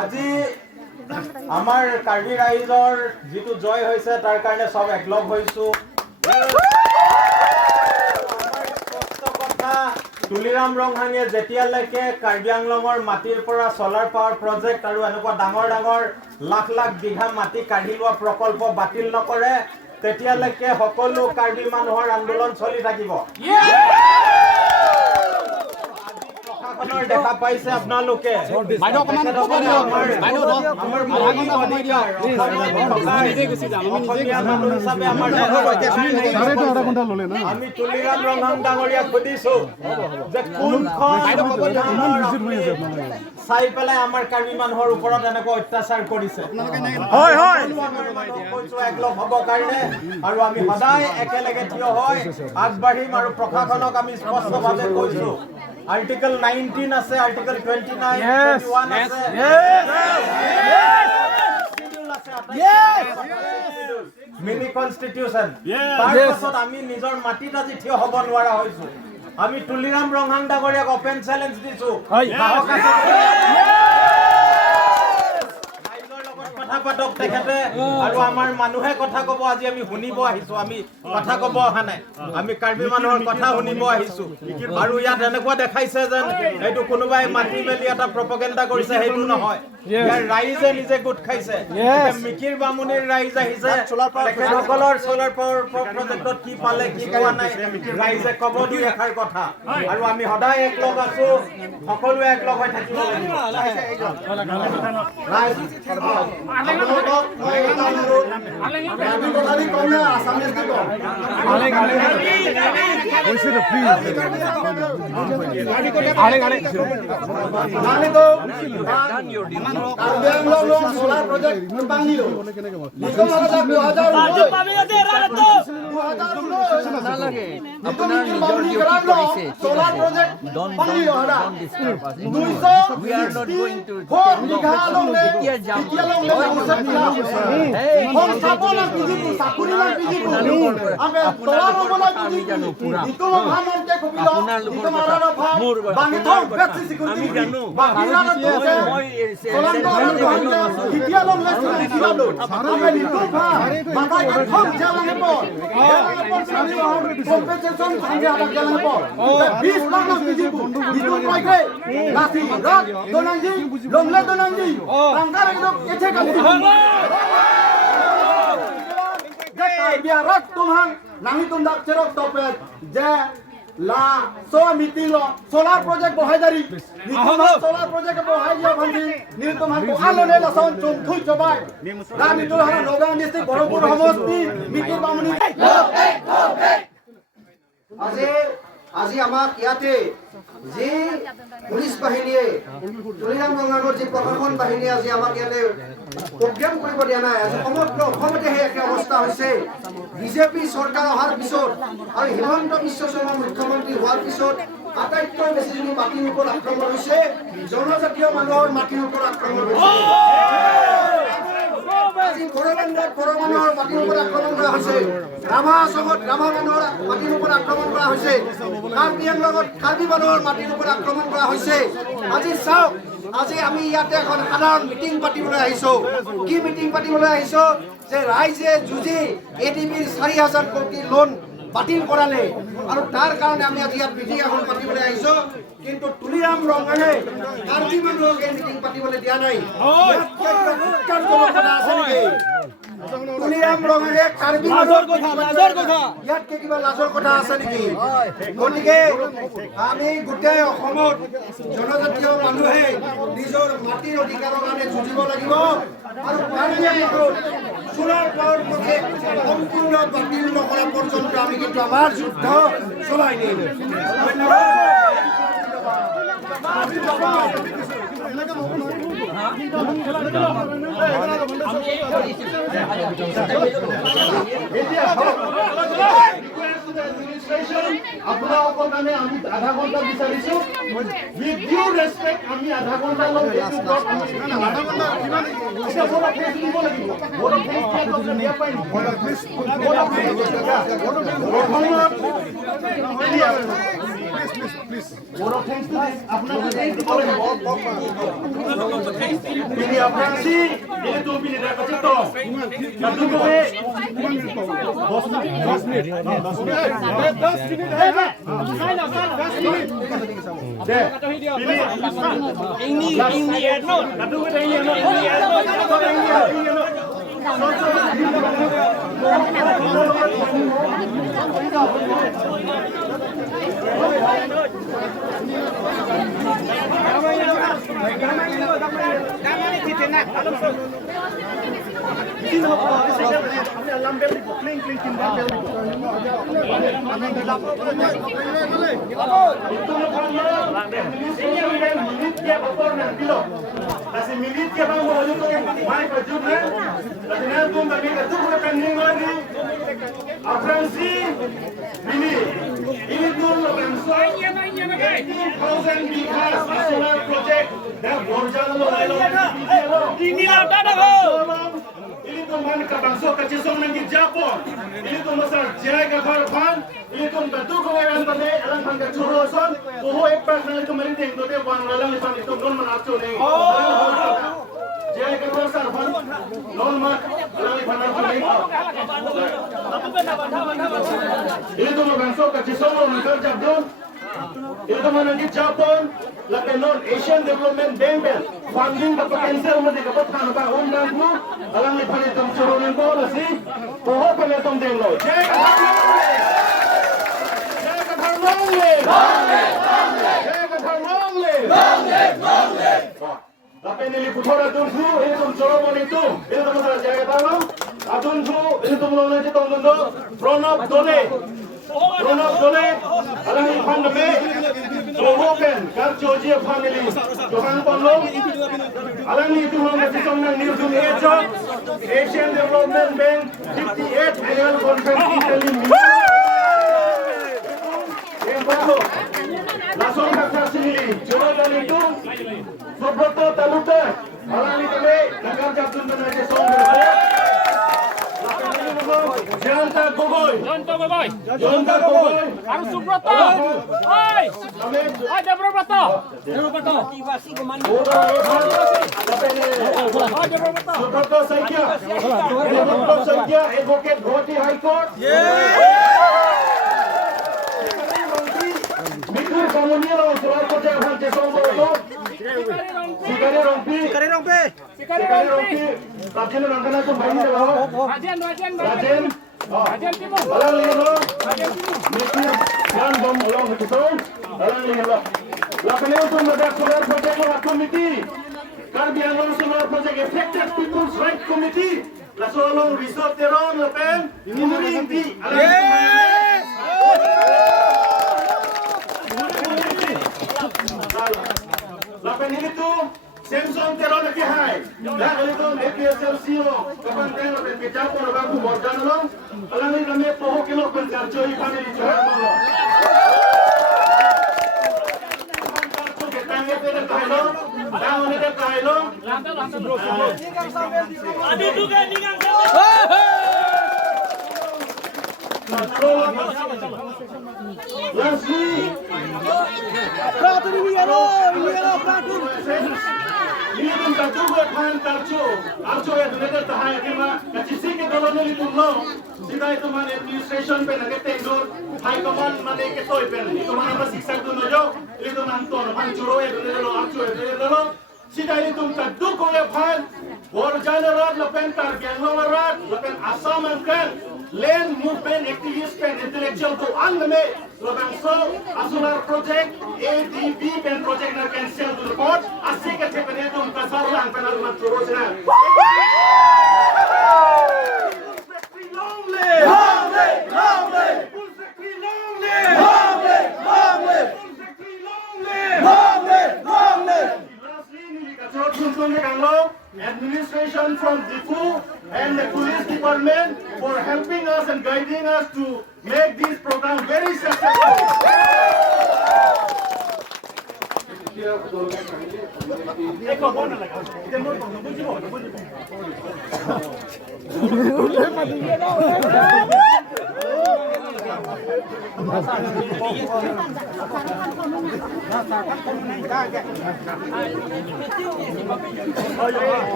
আজি আমাৰ কাৰ্বি ৰাইজৰ যিটো জয় হৈছে তাৰ কাৰণে সব একলগ হৈছো তুলিৰাম ৰংহাঙে যেতিয়ালৈকে কাৰ্বি আংলঙৰ মাটিৰ পৰা সোলাৰ পাৱাৰ প্ৰজেক্ট আৰু এনেকুৱা ডাঙৰ লাখ বিঘা মাটি কাঢ়ি লোৱা প্ৰকল্প বাতিল নকৰে তেতিয়ালৈকে সকলো কাৰ্বি মানুহৰ আন্দোলন চলি থাকিব প্ৰশাসনৰ দেখা পাইছে আপোনালোকে আমি তুলিৰাম ৰংহাং ডাঙৰীয়াক সুধিছো যে চাই পেলাই আমাৰ কাৰ্বি মানুহৰ ওপৰত এনেকুৱা অত্যাচাৰ কৰিছে একলগ হ'ব কাৰণে আৰু আমি সদায় একেলগে থিয় হৈ আগবাঢ়িম আৰু প্ৰশাসনক আমি স্পষ্টভাৱে কৈছো Article 19 আছে Article 29 21 আছে মিনি কনস্টিটিউশন তাৰ পাছত আমি নিজৰ মাটিত আজি থিয় হ'ব নোৱাৰা হৈছো আমি তুলিৰাম ৰংহাং ডাঙৰীয়াক ওপেন চ্যালেঞ্জ দিছো কথা পাতক তেখেতে আৰু আমাৰ মানুহে কথা কব আজি আমি শুনিব আহিছো আমি কথা কব অহা নাই আমি কাৰ্বি মানুহৰ কথা শুনিব আহিছো আৰু ইয়াত এনেকুৱা দেখাইছে যেন এইটো কোনোবাই মাটি মেলি এটা প্ৰপগেণ্ডা কৰিছে সেইটো নহয় ইয়াৰ ৰাইজে নিজে গোট খাইছে মিকিৰ বামুনিৰ ৰাইজ আহিছে তেখেতসকলৰ সোলাৰ পাৱাৰ প্ৰজেক্টত কি পালে কি পোৱা নাই ৰাইজে কব দুই এষাৰ কথা আৰু আমি সদায় একলগ আছো সকলোৱে একলগ হৈ থাকিব We are not going to এতিয়া যাম সংস্থাপনা বিজেপি চাকৰিলা বিজেপি আমি তলাৰ বলাই বিজেপি ইটো ভামন্তে কবিল ইটো মাৰাৰ ভাম বাঙি থক বেছি সিকিউৰিটি আমি জানো বাকিৰা আছে সলন্দৰ হইছে ইতিয়া লম লেছন দিলালো আমি ইটো ভাম মাথায় থক জালানে পৰ সামনে কম্পেনসেশন সামনে আটা জালানে পৰ 20 লাখ বিজেপি ইটো পাইছে লাঠি রাত দনাঞ্জি লমলে দনাঞ্জি আঙ্গার একদম এতে কালি biarat Tuhan nami tundak cerok topet je la so meeting lo solar project bohai dari solar project bohai dia bandi ni tuman ko alone la son chung thui chobai la ni tu hana nogan district boropur homosti meeting bamuni আজি আমাক ইয়াতে যি police বাহিনীয়ে তুলিৰাম ৰঙাগড় যি প্ৰশাসন বাহিনীয়ে আজি আমাক ইয়াতে প্ৰগ্ৰাম কৰিব দিয়া নাই আজি সমগ্ৰ অসমতে সেই একে অৱস্থা হৈছে বিজেপি চৰকাৰ অহাৰ পিছত আৰু হিমন্ত বিশ্ব শৰ্মা মুখ্যমন্ত্ৰী হোৱাৰ পিছত আটাইতকৈ বেছি যদি মাটিৰ ওপৰত আক্ৰমণ হৈছে জনজাতীয় মানুহৰ মাটিৰ ওপৰত আক্ৰমণ হৈছে আজি কৰবান্দাত মানুহৰ মাটিৰ ওপৰত আক্ৰমণ কৰা হৈছে ৰাভা অসমত ৰাভা মানুহৰ মাটিৰ ওপৰত আক্ৰমণ কৰা হৈছে কাৰ্বিৰ লগত কাৰ্বি মানুহৰ মাটিৰ ওপৰত আক্ৰমণ কৰা হৈছে আজি চাওক আজি আমি ইয়াতে এখন সাধাৰণ মিটিং পাতিবলৈ আহিছো কি মিটিং পাতিবলৈ আহিছো যে ৰাইজে যুঁজি এডিবিৰ 4000 কোটি লোন বাতিল কৰালে আৰু তাৰ কাৰণে আমি আজি ইয়াত মিটিং এখন পাতিবলৈ আহিছো কিন্তু তুলিৰাম ৰঙানে কাৰ্বি মানুহক এই মিটিং পাতিবলৈ দিয়া নাই তুলিৰাম ৰঙানে কাৰ্বি মানুহৰ কথা ইয়াত কিবা লাজৰ কথা আছে নেকি গতিকে আমি গোটেই অসমত জনজাতীয় মানুহে নিজৰ মাটিৰ অধিকাৰৰ কাৰণে যুঁজিব লাগিব আৰু সোণৰ পাৱাৰ প্ৰজেক্ট সম্পূৰ্ণ বাতিল নকৰা পৰ্যন্ত আমি কিন্তু আমাৰ যুদ্ধ চলাই নিম আপোনালোকৰ কাৰণে আমি আধা ঘণ্টা বিচাৰিছো উইথ ডিউ ৰেসপেক্ট আমি আধা ঘণ্টা লম আধা ঘণ্টা কিমান দিব লাগিব Kasi milit ka bang mo ulit ko may pajud na kasi na kung bakit ito ko pending lagi Afransi bini ini tuh Afransi 18,000 bighas solar project dah borjal lo ini lah tada ho ini tuh man ka bangso ka chisong nang Japon ini tuh masar jai ka khan ini tuh batu ko ayan bane alang man ka churoson वो एक बार मैंने तो मेरी देख दो दे one वाला निशान तो लोन मना चो नहीं जय के बोल सर फन लोन मत वाला फन तो नहीं ये तो मैं का जिसो लो निकल जब दो ये तो मैंने कि जापान लगे नॉन एशियन डेवलपमेंट बैंक में फंडिंग का पोटेंशियल में देखा पता ना का ओम बैंक में अलग में फने तुम चोरों ने बोला सी तो हो पहले तुम देख लो जय का Tapi ini putra tunju, ini tuh corong itu masalah jaga tanam. Atunju, ini tuh mulai nanti tahun itu, Pranab Dole, alang ipan demi, Johoken, Karjoji family, Johan Pondong, alang itu mulai nanti tahun yang New Zealand Asia, Asian Development Bank, 58 annual conference in Delhi. Yang betul. Langsung kakak sendiri, coba dari itu, Subroto Taluka, malam ini Constitution benar ke song Janta Gogoi. Janta Gogoi. Arus Subrata. Oi. Oi Debrata. Subrata Saikia. Subrata Saikia, Advocate Guwahati High Court. Mikir Kamunia lo soal project hal jesong itu. Sikari Rompi. Rajen Rangkana tu bayi dah bawa. Rajen. Alang lihat lo. Mikir yang bom ulang begitu. Alang lihat lo. Lakukan itu mereka soal project lo committee. Karbi Anglong soal project affected people's right committee. La soal resort teron lepen. Ini inti. Yes. Lapan ini tu Samsung teron lagi hai. Dah ini tu APSLC lo. Kapan tengok lepen kecap orang baru bordan lo. Alang ini kami poho kilo pencarco ikan ini jual lo. Pencarco kita ni pernah kahilo. Dah ini dah kahilo. Adi tu kan ningang Lastly, ini pun kartu buat kain kartu. Kartu yang dunia terhaya kema. Kacisi ke dalam ni pun lo. Sida itu mana administration pe lagi tengor. High command mana ke toy pe. Itu mana bersiksa tu nojo. Itu mantor, mancuro yang dunia lo, kartu yang dunia lo. Sida itu kartu ko ya pan. Borjana rad lepen targelno rad lepen asam kan. Land movement activist pen intellectual to angme lepen so asular project ADB pen project na cancel to the court asik ke pen itu kasarlan pen almat turun sana. Long live! Long live! Long live! Full secretary long live! Long live! Long live! Full secretary long live! Long live! Long live! Lastly, ni kacau tuntun ke kanglo administration from DIFU and the police department for helping us and guiding us to make this program very successful.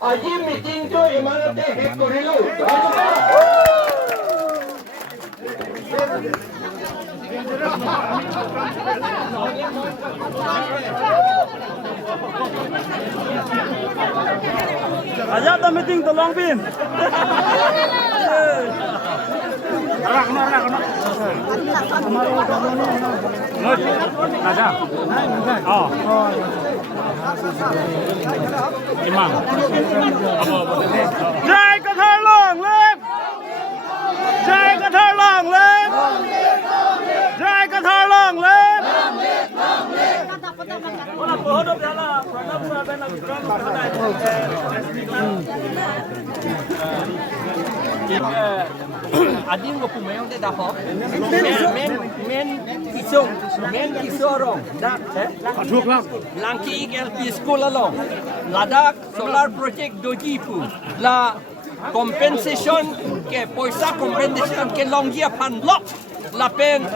Aji meeting tu imanate hek korilu. Aja ta meeting to long pin. Ada. Oh. Imam. Jai Kathar Long live. Jai Kathar Long live. Jai Kathar Long live. Adin ko pumayo de daho. Men kisorong. Atuk lang. Langki LP school along. Ladak solar project dojipu. La compensation ke poisa compensation ke longia pan lok. Lapen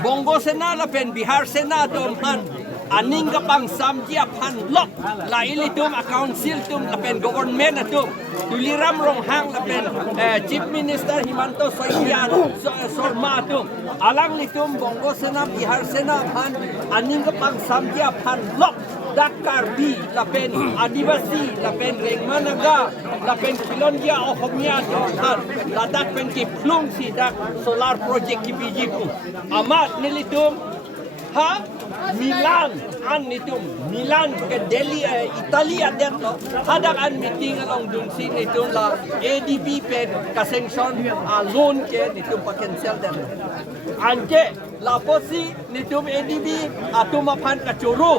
Bongo Sena lapen Bihar Sena domhan. Aning kapang samjia pan lok la ilitum council tum lapen government atum tuliram rong hang lapen chief minister Himanto Soikian Sorma tum alang litum Bongo Sena Bihar Sena pan aning kapang samjia pan lok Dakar B lapen Adivasi lapen Rengmanaga lapen Kilondia Ohomia domhan ladak pen ki plung si dak solar project ki bijipu amat nilitum ha Milan an nitum Milan ke Delhi Italia detlo hadak an meeting along dun sin nitum la ADB pe kasengson loan ke nitum pa cancel detlo anje la posi nitum ADB atum apan kacuru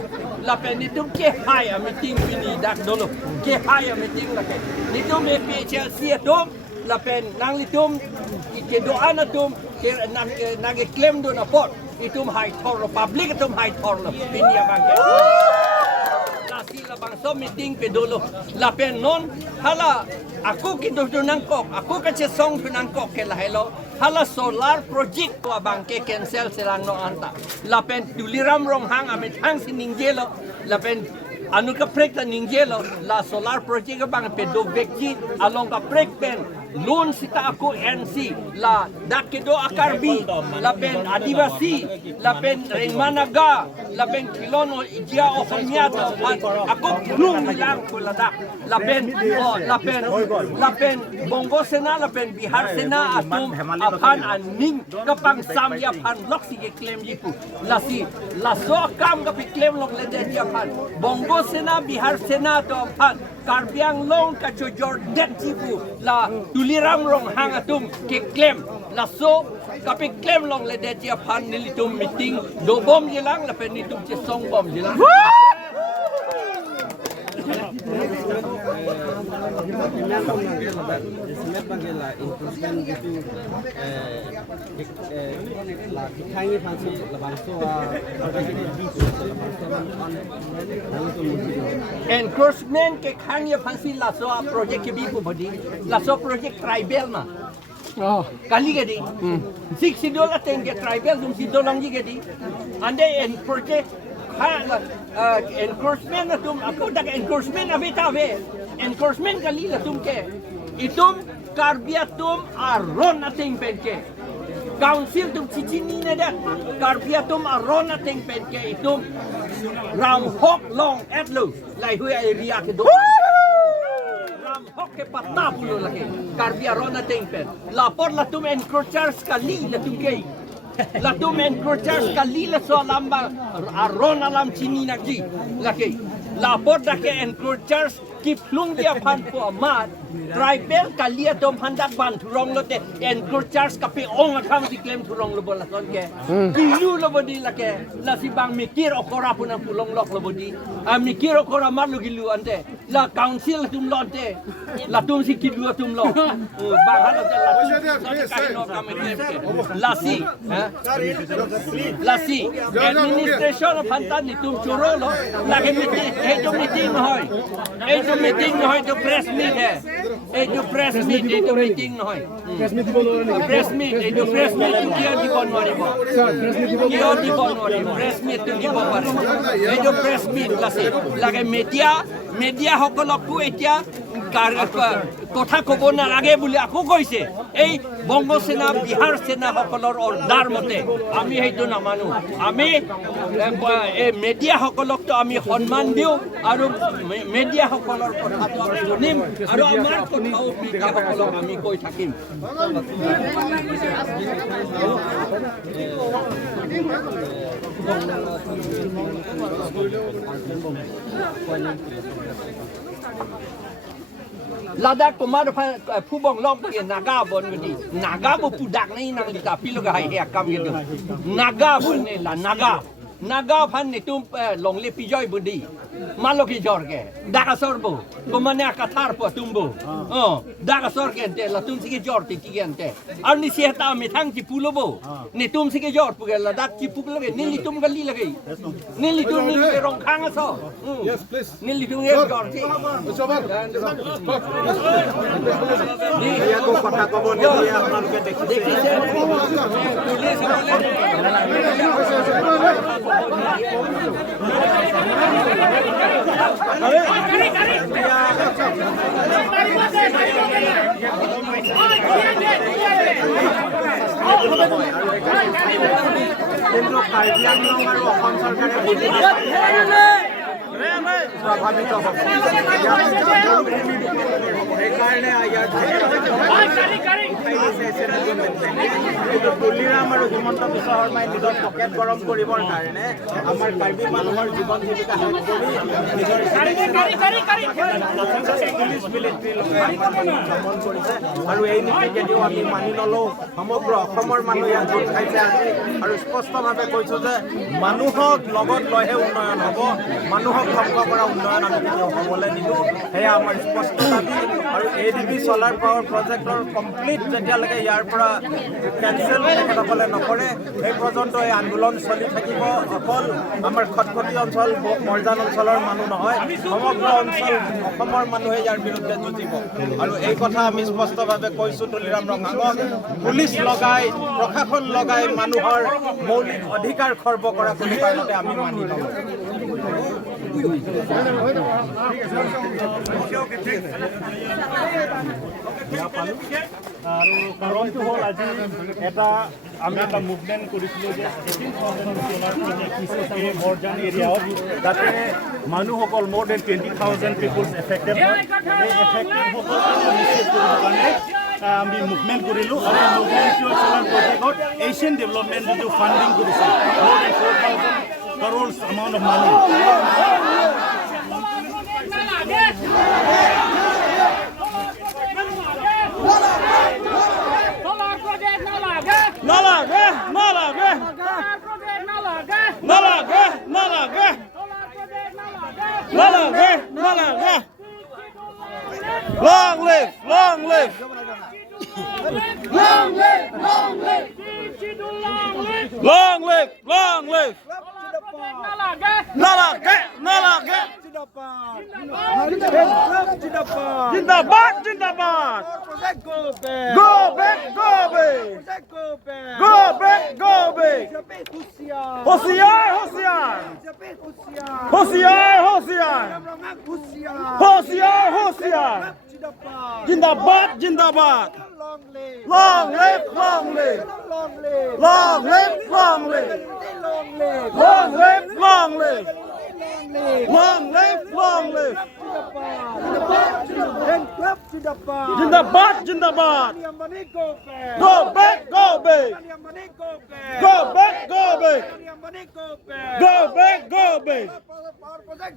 la pe nitum ke hai a meeting bini dak dolo ke hai a meeting la ke nitum PHLC atum la pe nang nitum ke doan atum ke nang claim do na pot itum high tor public itum high tor la pinya bangke la sila bang so meeting pe dolo la pen non hala aku kido nang kok aku ka che song nang kok ke la hello hala solar project ko bangke cancel selang no anta la pen tuliram rong hang amit hang siningelo la pen anu ka prek ta ningjelo la solar project bang pe do vekji along ka prek pen loan sita aku NC la dakedo akarbi la pen adivasi la pen remanaga la pen kilono ijia ohmiata aku lung lang ko la dak la pen bongo sena la pen bihar sena atum apan aning kapang samya pan loksi ke claim yipu la so kam ka claim lok le de japan bongo sena bihar sena to apan karbiang long ka chojor det yipu la tuliram rong hang atum ke claim la so kapi claim long le de japan nilitum meeting do bom jelang la pen nitum che song bom jelang encouragement ke khanya phansi la so project ke bi ko bodi la so project tribal ma kali gedi $60 tenge tribal dum $60 ji gedi ande en project encouragement tum aku dak encouragement abitave encouragement kali la tum ke itum karbiatum aron ating penke council tum chichini ne dak karbiatum aron ating penke itum ram hok long atlu lai hui area ke do ram hok ke patna pulo lagi karbia aron ating pen lapor la tum encouragers kali la tum ke la tum encouragers kali la so lamba aron alam chini nagi lagi lapor da ke encouragers ki plung dia pan po amat tribal kalia dom handak ban thurong lote encouragers kape ong akhang di claim thurong lo bola son ke kilu lo bodi la ke la si bang mikir okora pun ang pulong lok lo bodi mikir okora mar lo gilu ante la council tum lonte la tum si kilu tum lo bang hala la no kame la si administration of hantan ni tum choro lo la ke meeting hoy meeting hoy to press meet hai to press meet to meeting hoy press meet to press meet to kia di bon mari bo kia di bon mari press meet to di bon mari to press meet lage media hokolok ku etia কথা কব নালাগে বুলি আকৌ কৈছে এই বংগ সেনা বিহাৰ সেনা সকলৰ অৰ্ডাৰ মতে আমি সেইটো নামানো আমি এই মিডিয়া সকলক তো আমি সন্মান দিওঁ আৰু মিডিয়া সকলৰ কথাটো আমি শুনিম আৰু আমাৰ কথাও মিডিয়া সকলক আমি কৈ থাকিম Ladak kumar phubong lok ke naga bon gedi naga bo pudak nei nang lika pilo ga hai kam gedu naga bon ne la naga phan ni tum long le pijoi budi maloki jorge daga sorbo komane akathar po tumbo daga sorge te la tum sike jor ti tigente ar ni seta mi thang ti pulobo ni tum sike jor pu la dak ti puk lage ni tum gali lage ni tum ni rong khang so Yes, please. ni tum e jor ti ইয়াকো কথা কব নিদিয়ে আপোনালোকে দেখিছে কেন্দ্ৰ কাৰ্বি আংলং আৰু অসম চৰকাৰে প্ৰভাৱিত হ'ব সেইকাৰণে কিন্তু তুলিৰাম আৰু হিমন্ত বিশ্ব শৰ্মাই নিজৰ পকেট গৰম কৰিবৰ কাৰণে আমাৰ কাৰ্বি মানুহৰ জীৱন জীৱিকা শেষ কৰি নিজৰ পুলিচ মিলিটাৰী লগাই ভ্ৰমণ কৰিছে আৰু এই নীতিকেদিও আমি মানি নলওঁ সমগ্ৰ অসমৰ মানুহ ইয়াত গোট খাইছে আজি আৰু স্পষ্টভাৱে কৈছোঁ যে মানুহক লগত লৈহে উন্নয়ন হ'ব মানুহক ধ্বংস কৰা উন্নয়ন আমি কেতিয়াও হ'বলৈ নিদিওঁ সেয়া আমাৰ স্পষ্ট দাবী আৰু ADB চলাৰ পাৱাৰ প্ৰজেক্টৰ কমপ্লিট যেতিয়ালৈকে ইয়াৰ পৰা কেঞ্চেল তেখেতসকলে নকৰে সেই পৰ্যন্ত এই আন্দোলন চলি থাকিব অকল আমাৰ খটখটি অঞ্চল মৰ্জান অঞ্চলৰ মানুহ নহয় সমগ্ৰ অঞ্চল অসমৰ মানুহে ইয়াৰ বিৰুদ্ধে যুঁজিব আৰু এই কথা আমি স্পষ্টভাৱে কৈছোঁ তুলিৰাম ৰঙাঙক পুলিচ লগাই প্ৰশাসন লগাই মানুহৰ মৌলিক অধিকাৰ খৰ্ব কৰা কোনো কাৰণতে আমি মানি নলওঁ আৰু কাৰণটো হ'ল আজি আমি এটা মুভমেণ্ট কৰিছিলোঁ যে 18,000 মৰ্জান এৰিয়াত যাতে মানুহসকল মোৰ দেন 20,000 পিপলছ এফেক্টেড হয় এই এফেক্টেডসকলক নিশ্চিত কৰিবৰ কাৰণে আমি মুভমেণ্ট কৰিলোঁ আৰু মুভমেণ্টটো চলাৰ প্ৰজেক্টত এছিয়ান ডেভেলপমেণ্ট যিটো ফাণ্ডিং কৰিছিল মোৰ then 4,000 crores amount of money Long live! Long live! Long live! Long live! Long live! Long live! Nalage! Nalage! Jindabad! Jindabad! Go back! Go back! Go back! Go back! Hosiar! Hosiar! Hosiar! Hosiar! Hosiar! Hosiar! Jindabad! Jindabad! Long live! Long live! Long live! Long live! Long live! Long live! Long live! Long live! Jindabad! Jindabad! Go back! Go back! Go back! Go back! Go back! Go back!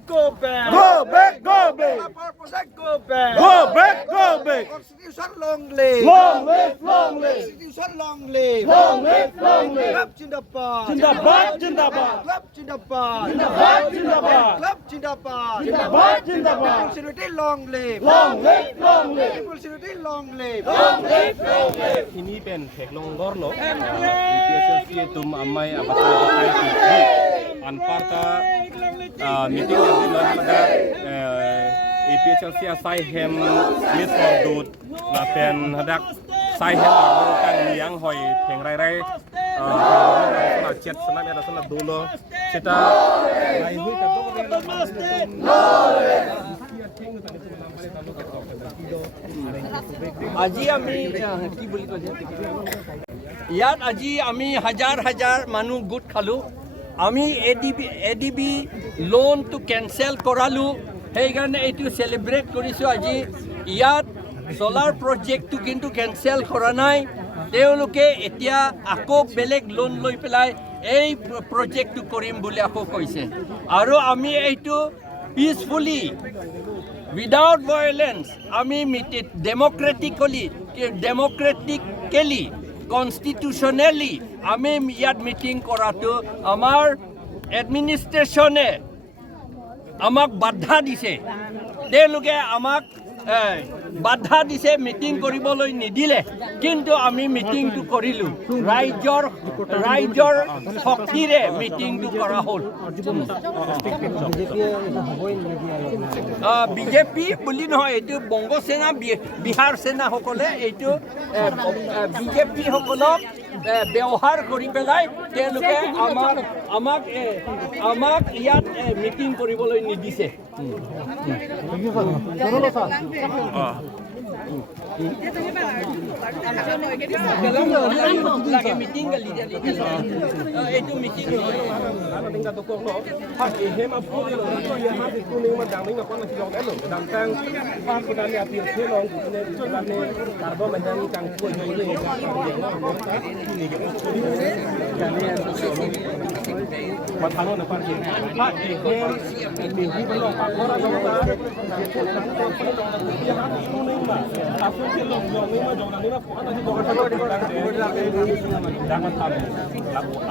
Go back! Go back! Go back! Go back! Go back! Constitution long live! Long live! Long live! Constitution long live! Long live! Long live! Club Jindabad! Jindabad! Jindabad! Club Jindabad! Jindabad! Jindabad! Club Jindabad! Jindabad! Jindabad! Security long live! Long live! Long live! People security long live! Long live! Long live! Ini pen Heklonggor lo, IPSLC tum amai abakai anparta meeting yang dilakukan IPSLC asai hem misordut la pen hadak sai hem kan yang hoi peng rai rai chat senam ada senam dulu kita rai hui kan আজি আমি কি বুলি কৈছে ইয়াত আজি আমি হাজাৰ হাজাৰ মানুহ গোট খালোঁ আমি ADB লোনটো কেঞ্চেল কৰালোঁ সেইকাৰণে এইটো চেলিব্ৰেট কৰিছোঁ আজি ইয়াত চলাৰ প্ৰজেক্টটো কিন্তু কেঞ্চেল কৰা নাই তেওঁলোকে এতিয়া আকৌ বেলেগ লোন লৈ পেলাই এই প্ৰজেক্টটো কৰিম বুলি আকৌ কৈছে আৰু আমি এইটো পিচফুলি without violence আমি ডেমক্ৰেটিকেলি কনষ্টিটিউশ্যনেলি আমি ইয়াত মিটিং কৰাটো আমাৰ এডমিনিষ্ট্ৰেশ্যনে আমাক বাধা দিছে তেওঁলোকে আমাক বাধা দিছে মিটিং কৰিবলৈ নিদিলে কিন্তু আমি মিটিংটো কৰিলোঁ ৰাইজৰ শক্তিৰে মিটিংটো কৰা হ'ল বিজেপি বুলি নহয় এইটো বংগ সেনা বিহাৰ সেনাসকলে এইটো বিজেপি সকলক ব্যৱহাৰ কৰি পেলাই তেওঁলোকে আমাক ইয়াত মিটিং কৰিবলৈ নিদিছে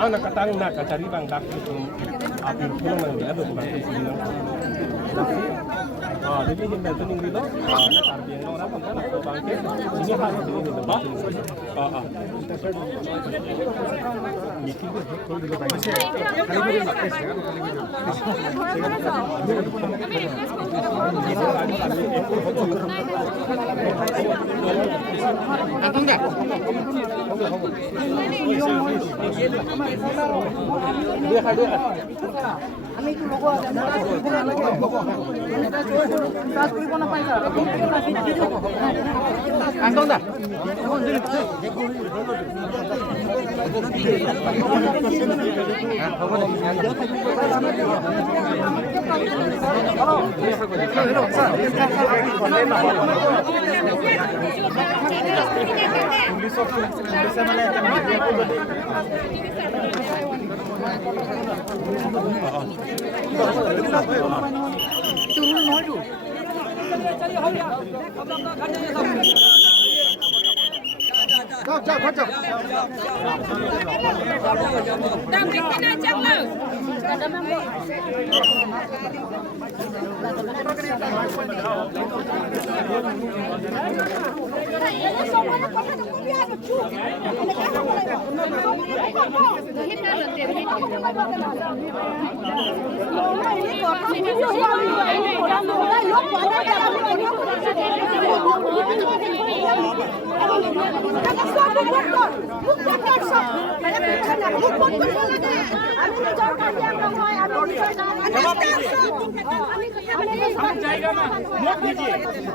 Anak katang nak cari bang dak itu api pulang yang dia tu bukan sini. Jadi yang betul ni dulu, nak arti yang orang mana nak bang ke ini harus ini tu bah. Meeting tu kalau dulu bang. Antong dah. Antong dah.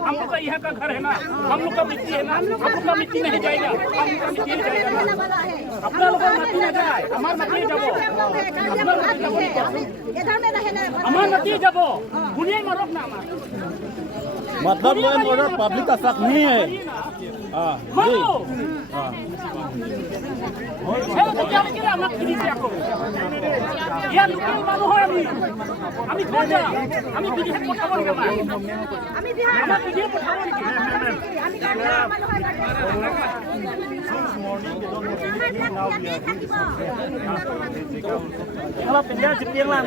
हम लोग का यहाँ का घर है ना, हम लोग का मिट्टी है ना, हम लोग का मिट्टी नहीं जाएगा, हम लोग का मिट्टी नहीं जाएगा। अपना लोग का मिट्टी ना जाए, हमार मिट्टी जाबो, हमार मिट्टी जाबो, दुनिया में रोक ना हमार। मतलब ये मोर पब्लिक का साथ नहीं है। मानो saya kira anak ini aku. Ya lokal মানুহ হয় আমি কোজা আমি বিদেশ পঠাব না আমি বিহার আমি বিদেশ পঠাব না আমি কাটা মানুহ হয় kalau pindah jepang lah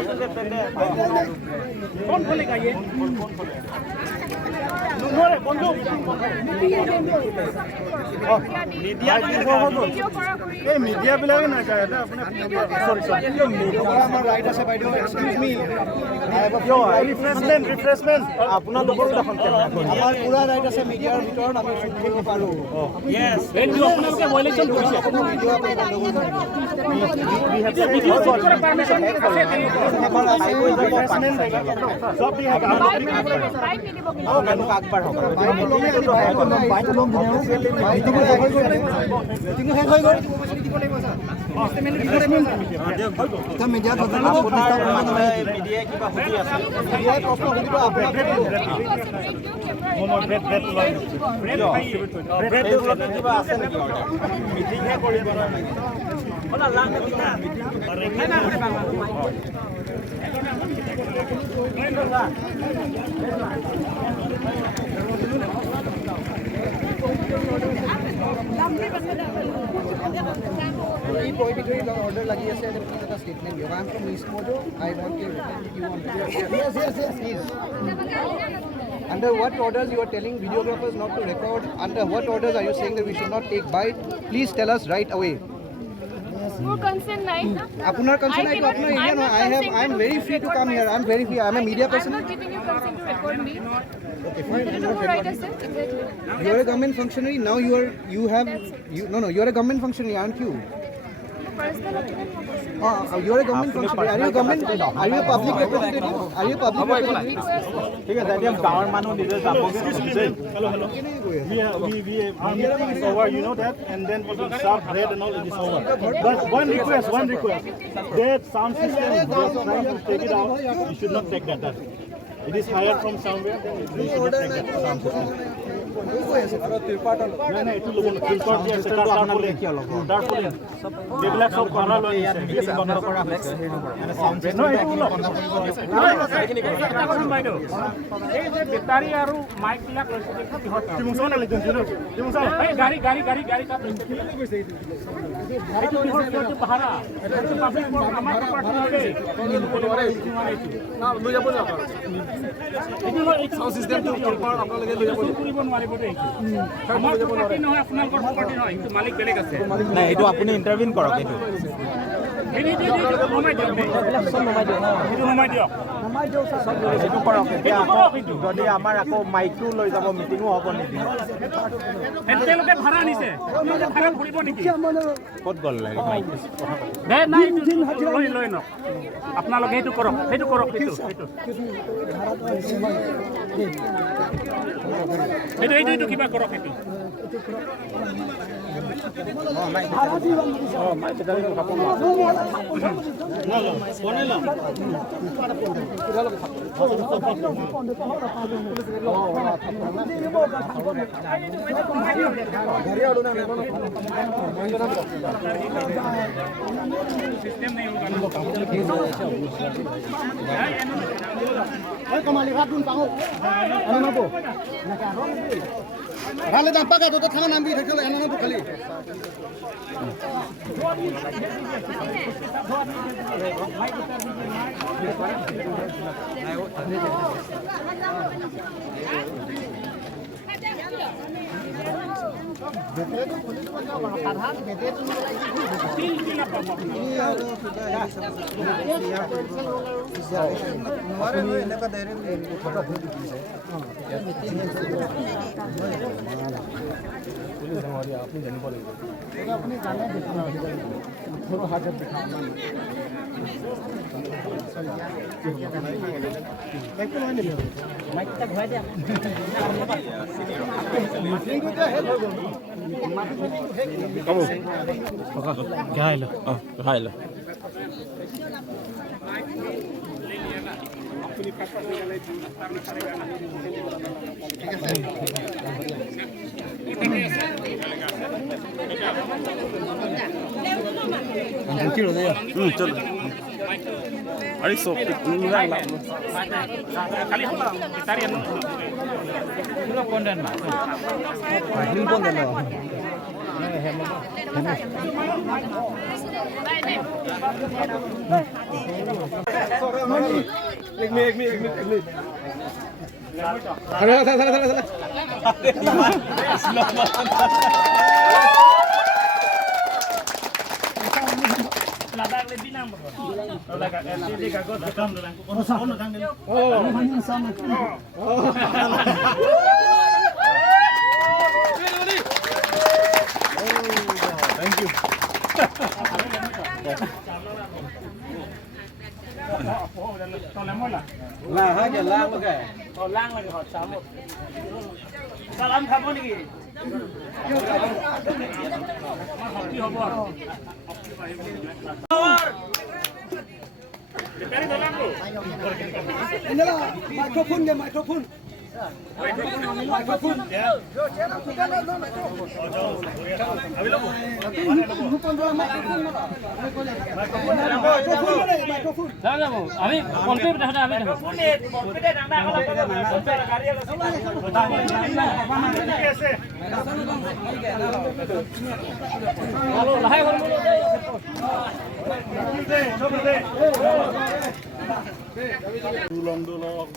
कौन खोलेगा ये नूरे बंदू मीडिया এই মিডিয়া বিলাকে না চায় এটা আপনি সরি আমার রাইট আছে বাইদেউ এক্সকিউজ মি রিফ্রেশমেন্ট আপোনালোকৰ দেখোন কেমেৰা আমাৰ পুৰা ৰাইট আছে মিডিয়াৰ ভিতৰত আমি শুট কৰিব পাৰো ইয়েস এইটো আপোনালোকে ভায়োলেচন কৰিছে ভিডিও আপুনি ভিডিও শুট কৰা পাৰমিশন আছে আমাৰ আছে ৰিফ্ৰেশমেন্ট সব দি আছে মানুহ আগবাঢ় হ'ব বাইটো লম মিটিং হৈ গ'ল মিডিয়া কিবা সুধি আছে মিডিয়াই প্ৰশ্ন সুধিব কিবা আছে নেকি মিটিংহে কৰিব order lagi আছে এটা statement দিও I'm from East Mojo I want to you want yes please under what orders you are telling videographers not to record under what orders are you saying that we should not take bite please tell us right away Your consent nahi na apunar consent nahi to apnar area no I am very free to come here I am very free I am a media person I'm not giving you consent to record me right I said exactly you are a government functionary now you are a government functionary aren't you personal opinion You're a government functionary. Are you a government? Are you a public representative? Are you a public representative? ঠিক আছে এতিয়া গাঁৱৰ মানুহ নিজে যাবগৈ Our meeting is over, you know that, and then we will serve bread and all, it is over. But one request, that sound system, just trying to take it out, you should not take that. It is hired from somewhere, you should not take that sound system. নাই এইটো ল'ব filter দি আছে তাৰপৰা এইবিলাক চব কৰা লৈ আহিছে বন্ধ কৰা হৈছে মানে সাউণ্ড সিস্টেম এইটো লওক বাইদেউ এই যে বেটাৰী আৰু মাইক বিলাক লৈছে কিহত তিমুচন নালিজন তিমুচন এই গাড়ী কাপ লৈছে কি কৈছে এইটো কিহত ভাড়া এইটো পাব্লিক আমাৰ প্ৰপাৰ্টি না লৈ যাব না এইটো সাউণ্ড সিস্টেমটো ফিল্টাৰ আপোনালোকে লৈ যাব কৰিব নোৱাৰিব দেই আমাৰ প্ৰপাৰ্টি নহয় আপোনালোকৰ প্ৰপাৰ্টি নহয় কিন্তু মালিক বেলেগ আছে নাই এইটো আপুনি ইণ্টাৰভিউ কৰক এইটো সেইটো কৰক এতিয়া যদি আমাৰ আকৌ মাইকটো লৈ যাব মিটিঙো হ'ব নেকি তেওঁলোকে ভাড়া আনিছে ভাড়া ফুৰিব নেকি ক'ত গ'ল মাইক লৈ নক আপোনালোকে সেইটো কৰক সেইটো কিবা কৰক সেইটো Rale dampak atau tangan ambil itu kalau anak kali. Ari so nilai lah. Kali apa? Tari anu. Sudah konten lah. Ini konten lah. Labang lebih nang. Kalau kat LCD kagak datang dalam. Oh, datang dalam. Oh, hanya sama. Oh. Thank you. Lah hanya lang lagi. Oh, lang lagi hot sama. Salam kamu nih. Inilah mikrofon dia mikrofon. Mikrofon. আমি PhonePe দেখা আমি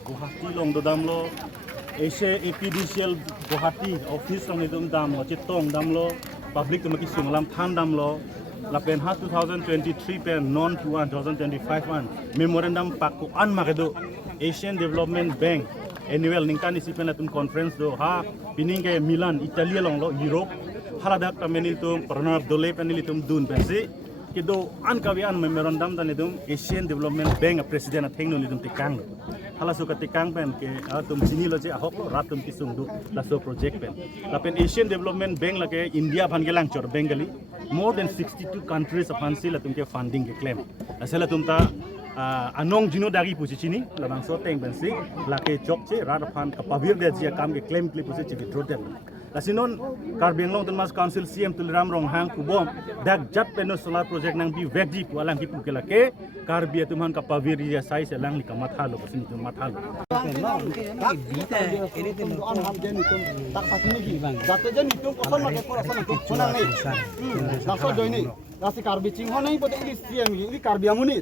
Guwahati long do dam lo Asia APDCL Guwahati office long idum dam lo chitong dam lo public to maki sunglam than dam lo la pen ha 2023 pen non to 2025 one memorandum pakku an makedo Asian Development Bank annual ningkan isi pen atun conference do ha pining ke Milan Italia long lo Europe haladak tamenil tum pernah dole penil tum dun pensi কিন্তু an kawian memorandum dan idum Asian Development Bank president atheng no idum tikang hala suka tikang pen ke tum chini lo je ahok ratum kisung du la so project pen la pen Asian Development Bank la ke India bhan gelang chor bengali more than 62 countries of hansi la tum ke funding ke claim asela tum ta anong jino dari posisi ni la bang so teng ben si la ke chok che rat fan kapavir de je kam ke claim clip posisi withdraw dem Lasinon Karbi Anglong Tunmas Council CM Tuliram Rong Hang Kubom dak jat peno solar project nang bi vegdi pu alang ki pukela ke Karbi tuman ka paviri ya sai se lang ni ka mathalo pasini tu mathalo tak pasini ki jate je nitum kosan ma ke kosan nitum chunang nei laso joini lasi Karbi chinghon nei pote ini CM ini Karbi amuni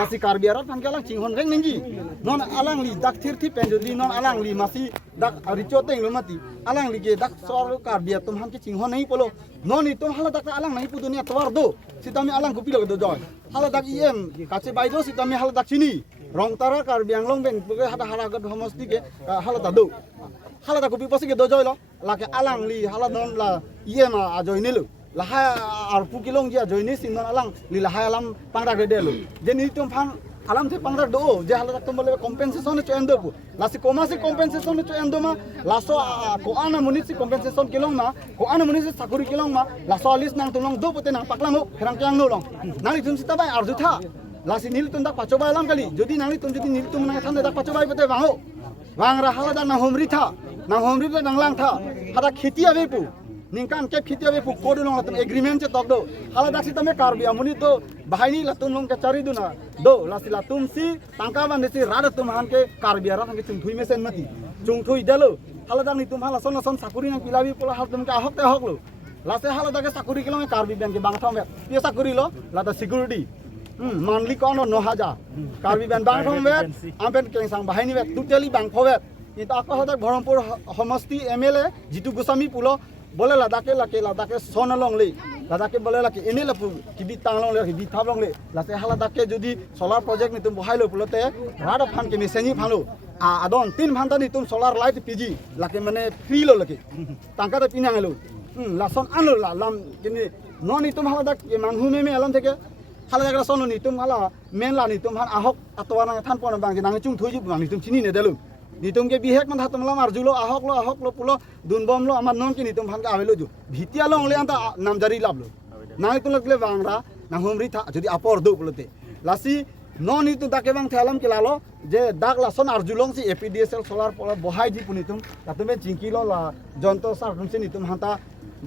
lasi Karbi arat pan kalang chinghon reng nengi non alang li dak thirthi penjodi non alang li masi dak richo teng lo mati alang li ke dak sor Karbi tum han ke chinghon nei polo non itu hala dak alang nei pu dunia twar do sitami alang ku pilo do joy hala dak em kache baido sitami hala dak sini rong tara Karbi Anglong ben puge hada hala gad homosti ke hala da do hala dak ku pi posi ke do joy lo la ke alang li hala non la em a joy ne lo la ha ar pu kilong dia joy ne sin non alang li la ha alam pangda gede lo je ni tum phan alam se pangda do je hala dak tum bole compensation cho endo pu la si koma si compensation cho endo ma la so ko ana munit si compensation kilong ma ko ana munit si sakuri kilong ma la so alis nang tulong do pote nang paklang ho herang kyang no long nang tum si tabai arju tha la si nil tum dak pacoba alam kali jodi nang tum jodi nil tum nang than dak pacoba pote bango wang ra hala dak nang homri tha nang homri pe nang lang tha hada kheti ave pu ningkan ke kheti ave pu ko long tum agreement che tok do hala dak si tame Karbi amuni to bahai la tum long ke cari du na do la si la tum si tangka ban si rad tum han ke Karbi ara han ke chung thui mesen mati chung thui dalo hala dak ni tum hala son son sakuri nang pilabi pola hal tum ka hok te hok lo la se hala dak sakuri kilong Karbi bank ke bang thom bet ye sakuri lo la da security monthly ko no 9000 Karbi bank bang thom bet ampen ke sang bahai ni bet totally bang pho bet কিন্তু আকৌ হdak Bharampur সমষ্টি MLA Jitu Goswami পুলো বলে লাদাকে সনলং লে লাদাকে বলে লাকে এনে লাপু কিবি তাংলং লে কিবি থাবলং লে লাতে হালাদাকে যদি সোলার প্রজেক্ট নি তুম বহাইলো পুলতে রাড ফান কে মেসেনি ফানো আদন 3 ভান্তা নি তুম সোলার লাইট পিজি লাকে মানে ফ্রি লো লাকে টাঙ্কাতে পিনাঙেলো লাসন আনলো লাম কিনি ননি তুম হালাদাক মানহু মেমে আলম থেকে হালাদাক সন নি তুম হালা মেন লা নি তুম হান আহক আতওয়ানা থান পন বাং নাঙে চুং থই জু বাং নি তুম চিনি নে দেলু নিতুম কে বিহেক মান হাতম লা মারজুলো আহক লো পুলো দুনবম লো আমার নন কি নিতুম ভান কা আবেলো জু ভিতিয়া লো লে আন্তা নামজারি লাবলো নাই তুম লাগলে বাংরা না হোমরি থা যদি আপর দো পুলতে লাসি নন নিতু দাকে বাং থালাম কে লালো যে দাগ লাসন আরজুলং সি APDSL সোলার পলা বহাই জি পুনিতুম তাতমে চিংকি লো লা যন্ত্র সার তুম সি নিতুম হাতা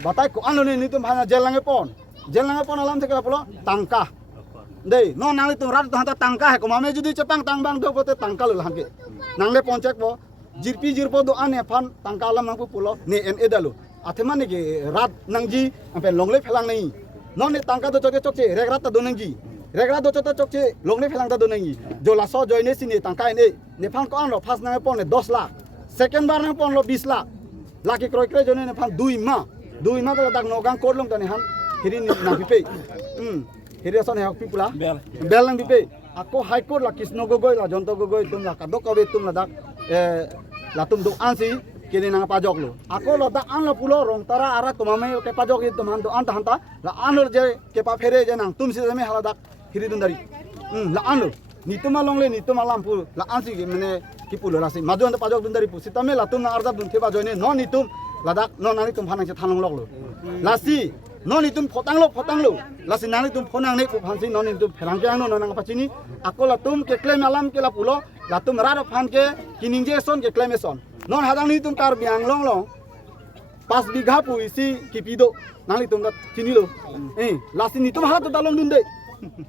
বাতাই কো আনলো নিতুম ভানা জেলাঙ্গে পন আলাম থেকে পুলো টাঙ্কা dei no nang tu rat tu hanta tangka he ko mame judi cepang tangbang do pote tangka lo hanke nangle poncek bo jirpo do ane phan tangka lam nang pulo ne en edalu athema ne ke rat nangji ampe longle phelang nei no ne tangka do chokche regrat ta do nangji regrat do chokche longle phelang ta do nangji jo la so joine sini tangka ne phan ko an lo first nang pon ne 10 lakh second bar nang pon lo 20 lakh laki kroi jone ne phan 2 ma ta dak nogang kod long ta ne han hirin nang pipe Hiriasan hak pipula belang pipe ako high court la Kisno Gogoi la Jonto Gogoi tum la kadok kawe tum la dak la tum do ansi kini nang pajok lo ako lo dak an lo pulo rong tara ara tumame ke pajok itu man do anta hanta la anor je ke pa fere je nang tum si me hala dak hiri dun dari la anlo ni tuma long le ni tuma lampu la ansi ke mene kipulo la si maju anta pajok dun dari pu sitame la tum na arda dun theba joine no ni tum la dak no nani tum phanang se thanong lok lo la si noni tum photang lo lasi nani tum phonang nei pu phansi noni tum pherang kyang no nang pachini akola tum ke claim alam ke la pulo la tum ra phan ke kininjeson ke claimation non hadang ni tum Karbi Anglong long 5 bigha pu isi kipido nali tum chini lo lasi ni tum hala to dalong dun de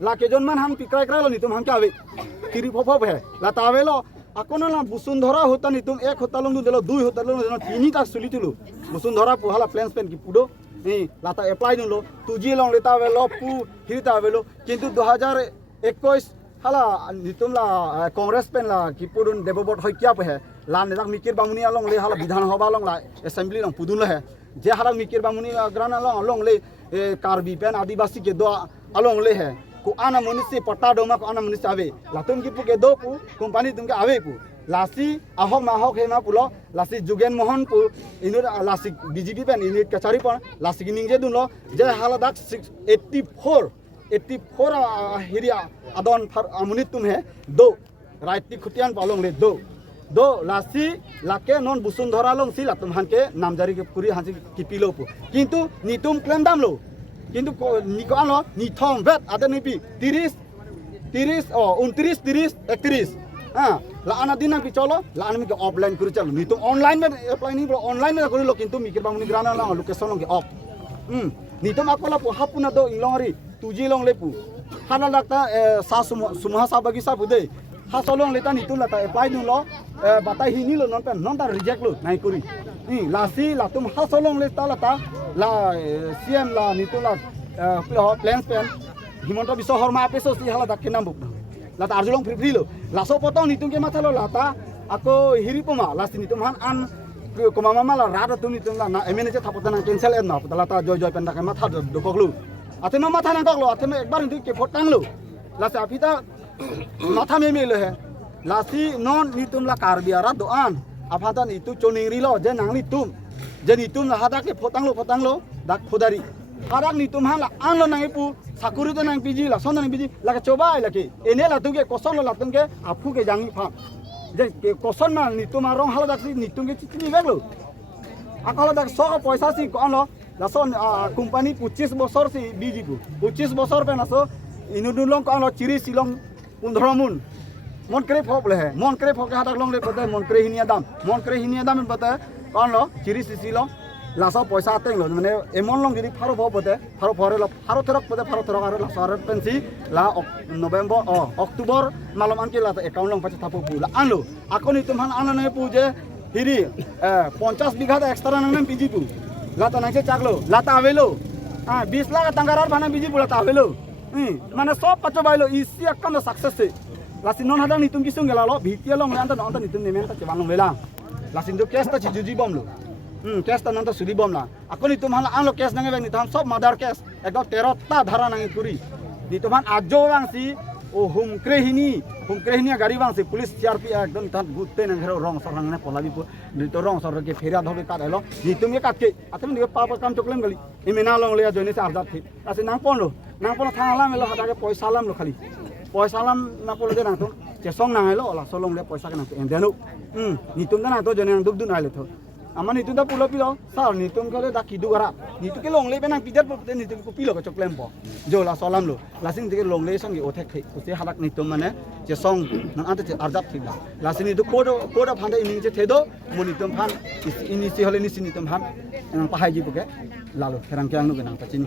la ke jon man ham pikrai krai lo ni tum ham ka ave kiri phopho he la tawe lo akona la busundhara hota ni tum ek hota long dun delo 2 hota long delo 3 ta suli tulo busundhara pu hala plans pen ki pudo lata apply nulo tuji long leta velo pu hirita velo kintu 2021 hala nitum la congress pen la ki purun debobot hoi kya pe la ne dak mikir bamuni along le hala bidhan hoba long la assembly long pudun le je hala mikir bamuni grana long le Karbi pen adivasi ke do along le he ko ana munisi pata doma ko ana munisi ave la tum ki pu ke do pu company tum ke ave pu lasi ahok mahok hema pulo lasi Jugen Mohan pu inur lasi BJP pen inur kachari pon lasi giningje dunlo je hala dak 84 84 Hiriya अदन अमुनित तुम्हें दो righty खुटियान पालों ले दो लासी लाके non बुसुंधरा लोंग सी लातुम हानके नामजारी के पूरी हांसी किपिलो पु किंतु नितुम claim दाम लो किंतु निकालो निथों वेट आदे निपी 30 29 30 31 हाँ लाना दिन भी चलो लाना में ऑफलाइन करो चलो नितुम ऑनलाइन में अप्लाई नहीं ऑनलाइन में करो लो किंतु मिकर बामुनी ग्राना ला लोकेशन लोंगे ऑफ नितुम आपको ला हापुना दो इलोंगरी तुजी लोंग लेपु हाना लगता सा सुमहा सा बगी सा बुदे ha solong leta nitu lata apply nu lo batai hini lo non ta reject lo nai kuri la si la tum ha solong leta lata la cm la nitu la plans pen himonto biso horma apeso si hala dak kenam buk lata arjulong free lo la so potong nitu ke matha lo lata ako hiri poma la si nitu man an komama mala rada tu nitu la na manager thapotana cancel en na patala ta joy pen dak matha do koklu atema matha na koklo atema ekbar nitu ke photang lo la sa apita माथा में मिले है लासी non नितुम ला कारबियारा दोआन अफाता नितु चोनिंगरी लो जे नांगली तुम जे नितुम ला हादा के फोतांग लो दाक खोदारी हादा नितुम हा ला आन लो नांगे पु साकुरी तो नांग PG ला सोन नांग पीजी ला के चोबा लके एने ला तुगे कोसन लो लातुम के आपु के जांगी फा जे कोसन मा नितुम रंग हाला दाक नितुम के चिचनी बेगलो आकला दाक सो पैसा सी कोन लो ला सोन कंपनी 25 বছর सी बीजी पु 25 বছর पे ना सो इनुदुलों कोन लो चिरी सिलों 15 मुन मन करे फॉक ले है मन करे फॉक हाथ लंग ले पता मन करे हिनिया दाम में पता कौन लो चिरी सिसी लो लासा पैसा आते लो माने एमन लंग जदी फारो भो पते फारो फरे लो फारो थरक पते फारो थरक आरो लासा रे पेंसी ला नवेम्बर अक्टूबर मालम आनके ला अकाउंट लंग पचे थापो पुला आनलो आकोनी तुमहान आनने पुजे हिरी 50 बीघा एक्स्ट्रा नने पीजी पु लाता नाचे चाकलो लाता आवेलो 20 लाख तंगारार भाना बीजी पुला तावेलो माने सब पचो बाइलो इसी अक्कन सक्सेस से लासिन नन हादा नितुम किसुं गेला लो भितिया लो नंता नंता नितुम नेमेन ता चबान लेला लासिन दो केस ता जुजी बम लो केस ता नंता सुदी बम ला अको नितुम हान आन लो केस नंगे बे नितुम सब मदर केस एकदम 13 ता धारा नंगे पुरी नितुम हान आजो वांसी ओ हुमक्रेहिनी गाड़ी वांसी पुलिस सीआरपी एकदम ता गुत्ते नंगे रंग सर नंगे पलाबी पु नितो रंग सर के फेरिया धबे का देलो नितुम के काटके आतम निके पापा काम चोकलेम गली इमेना लंग लेया जने से आजाद थी लासिन नां पोन लो थाला मेलो हादा के पैसा लाम लो खाली पैसा लाम ना पोलो जे ना तो चेसों ना हेलो ला सोलों ले पैसा के ना एंदेनो नितुम ना तो जने दुक दुन आले थो आमा नितुम दा पुलो पिलो सार नितुम के दा किदु गरा नितु के लोंग ले बेना पिदर पते नितुम को पिलो के चोकलेम पो जो ला सोलाम लो लासिन के लोंग ले संगे ओथे खे उसे हालक नितुम माने चेसों ना आते आजाद थी लासिन नितु कोड फांदे इनिंग जे थेदो मो नितुम फान इनिसि हले निसि नितुम फान पाहाय जी पुके लालो फेरां के आंनु बेना पचिनी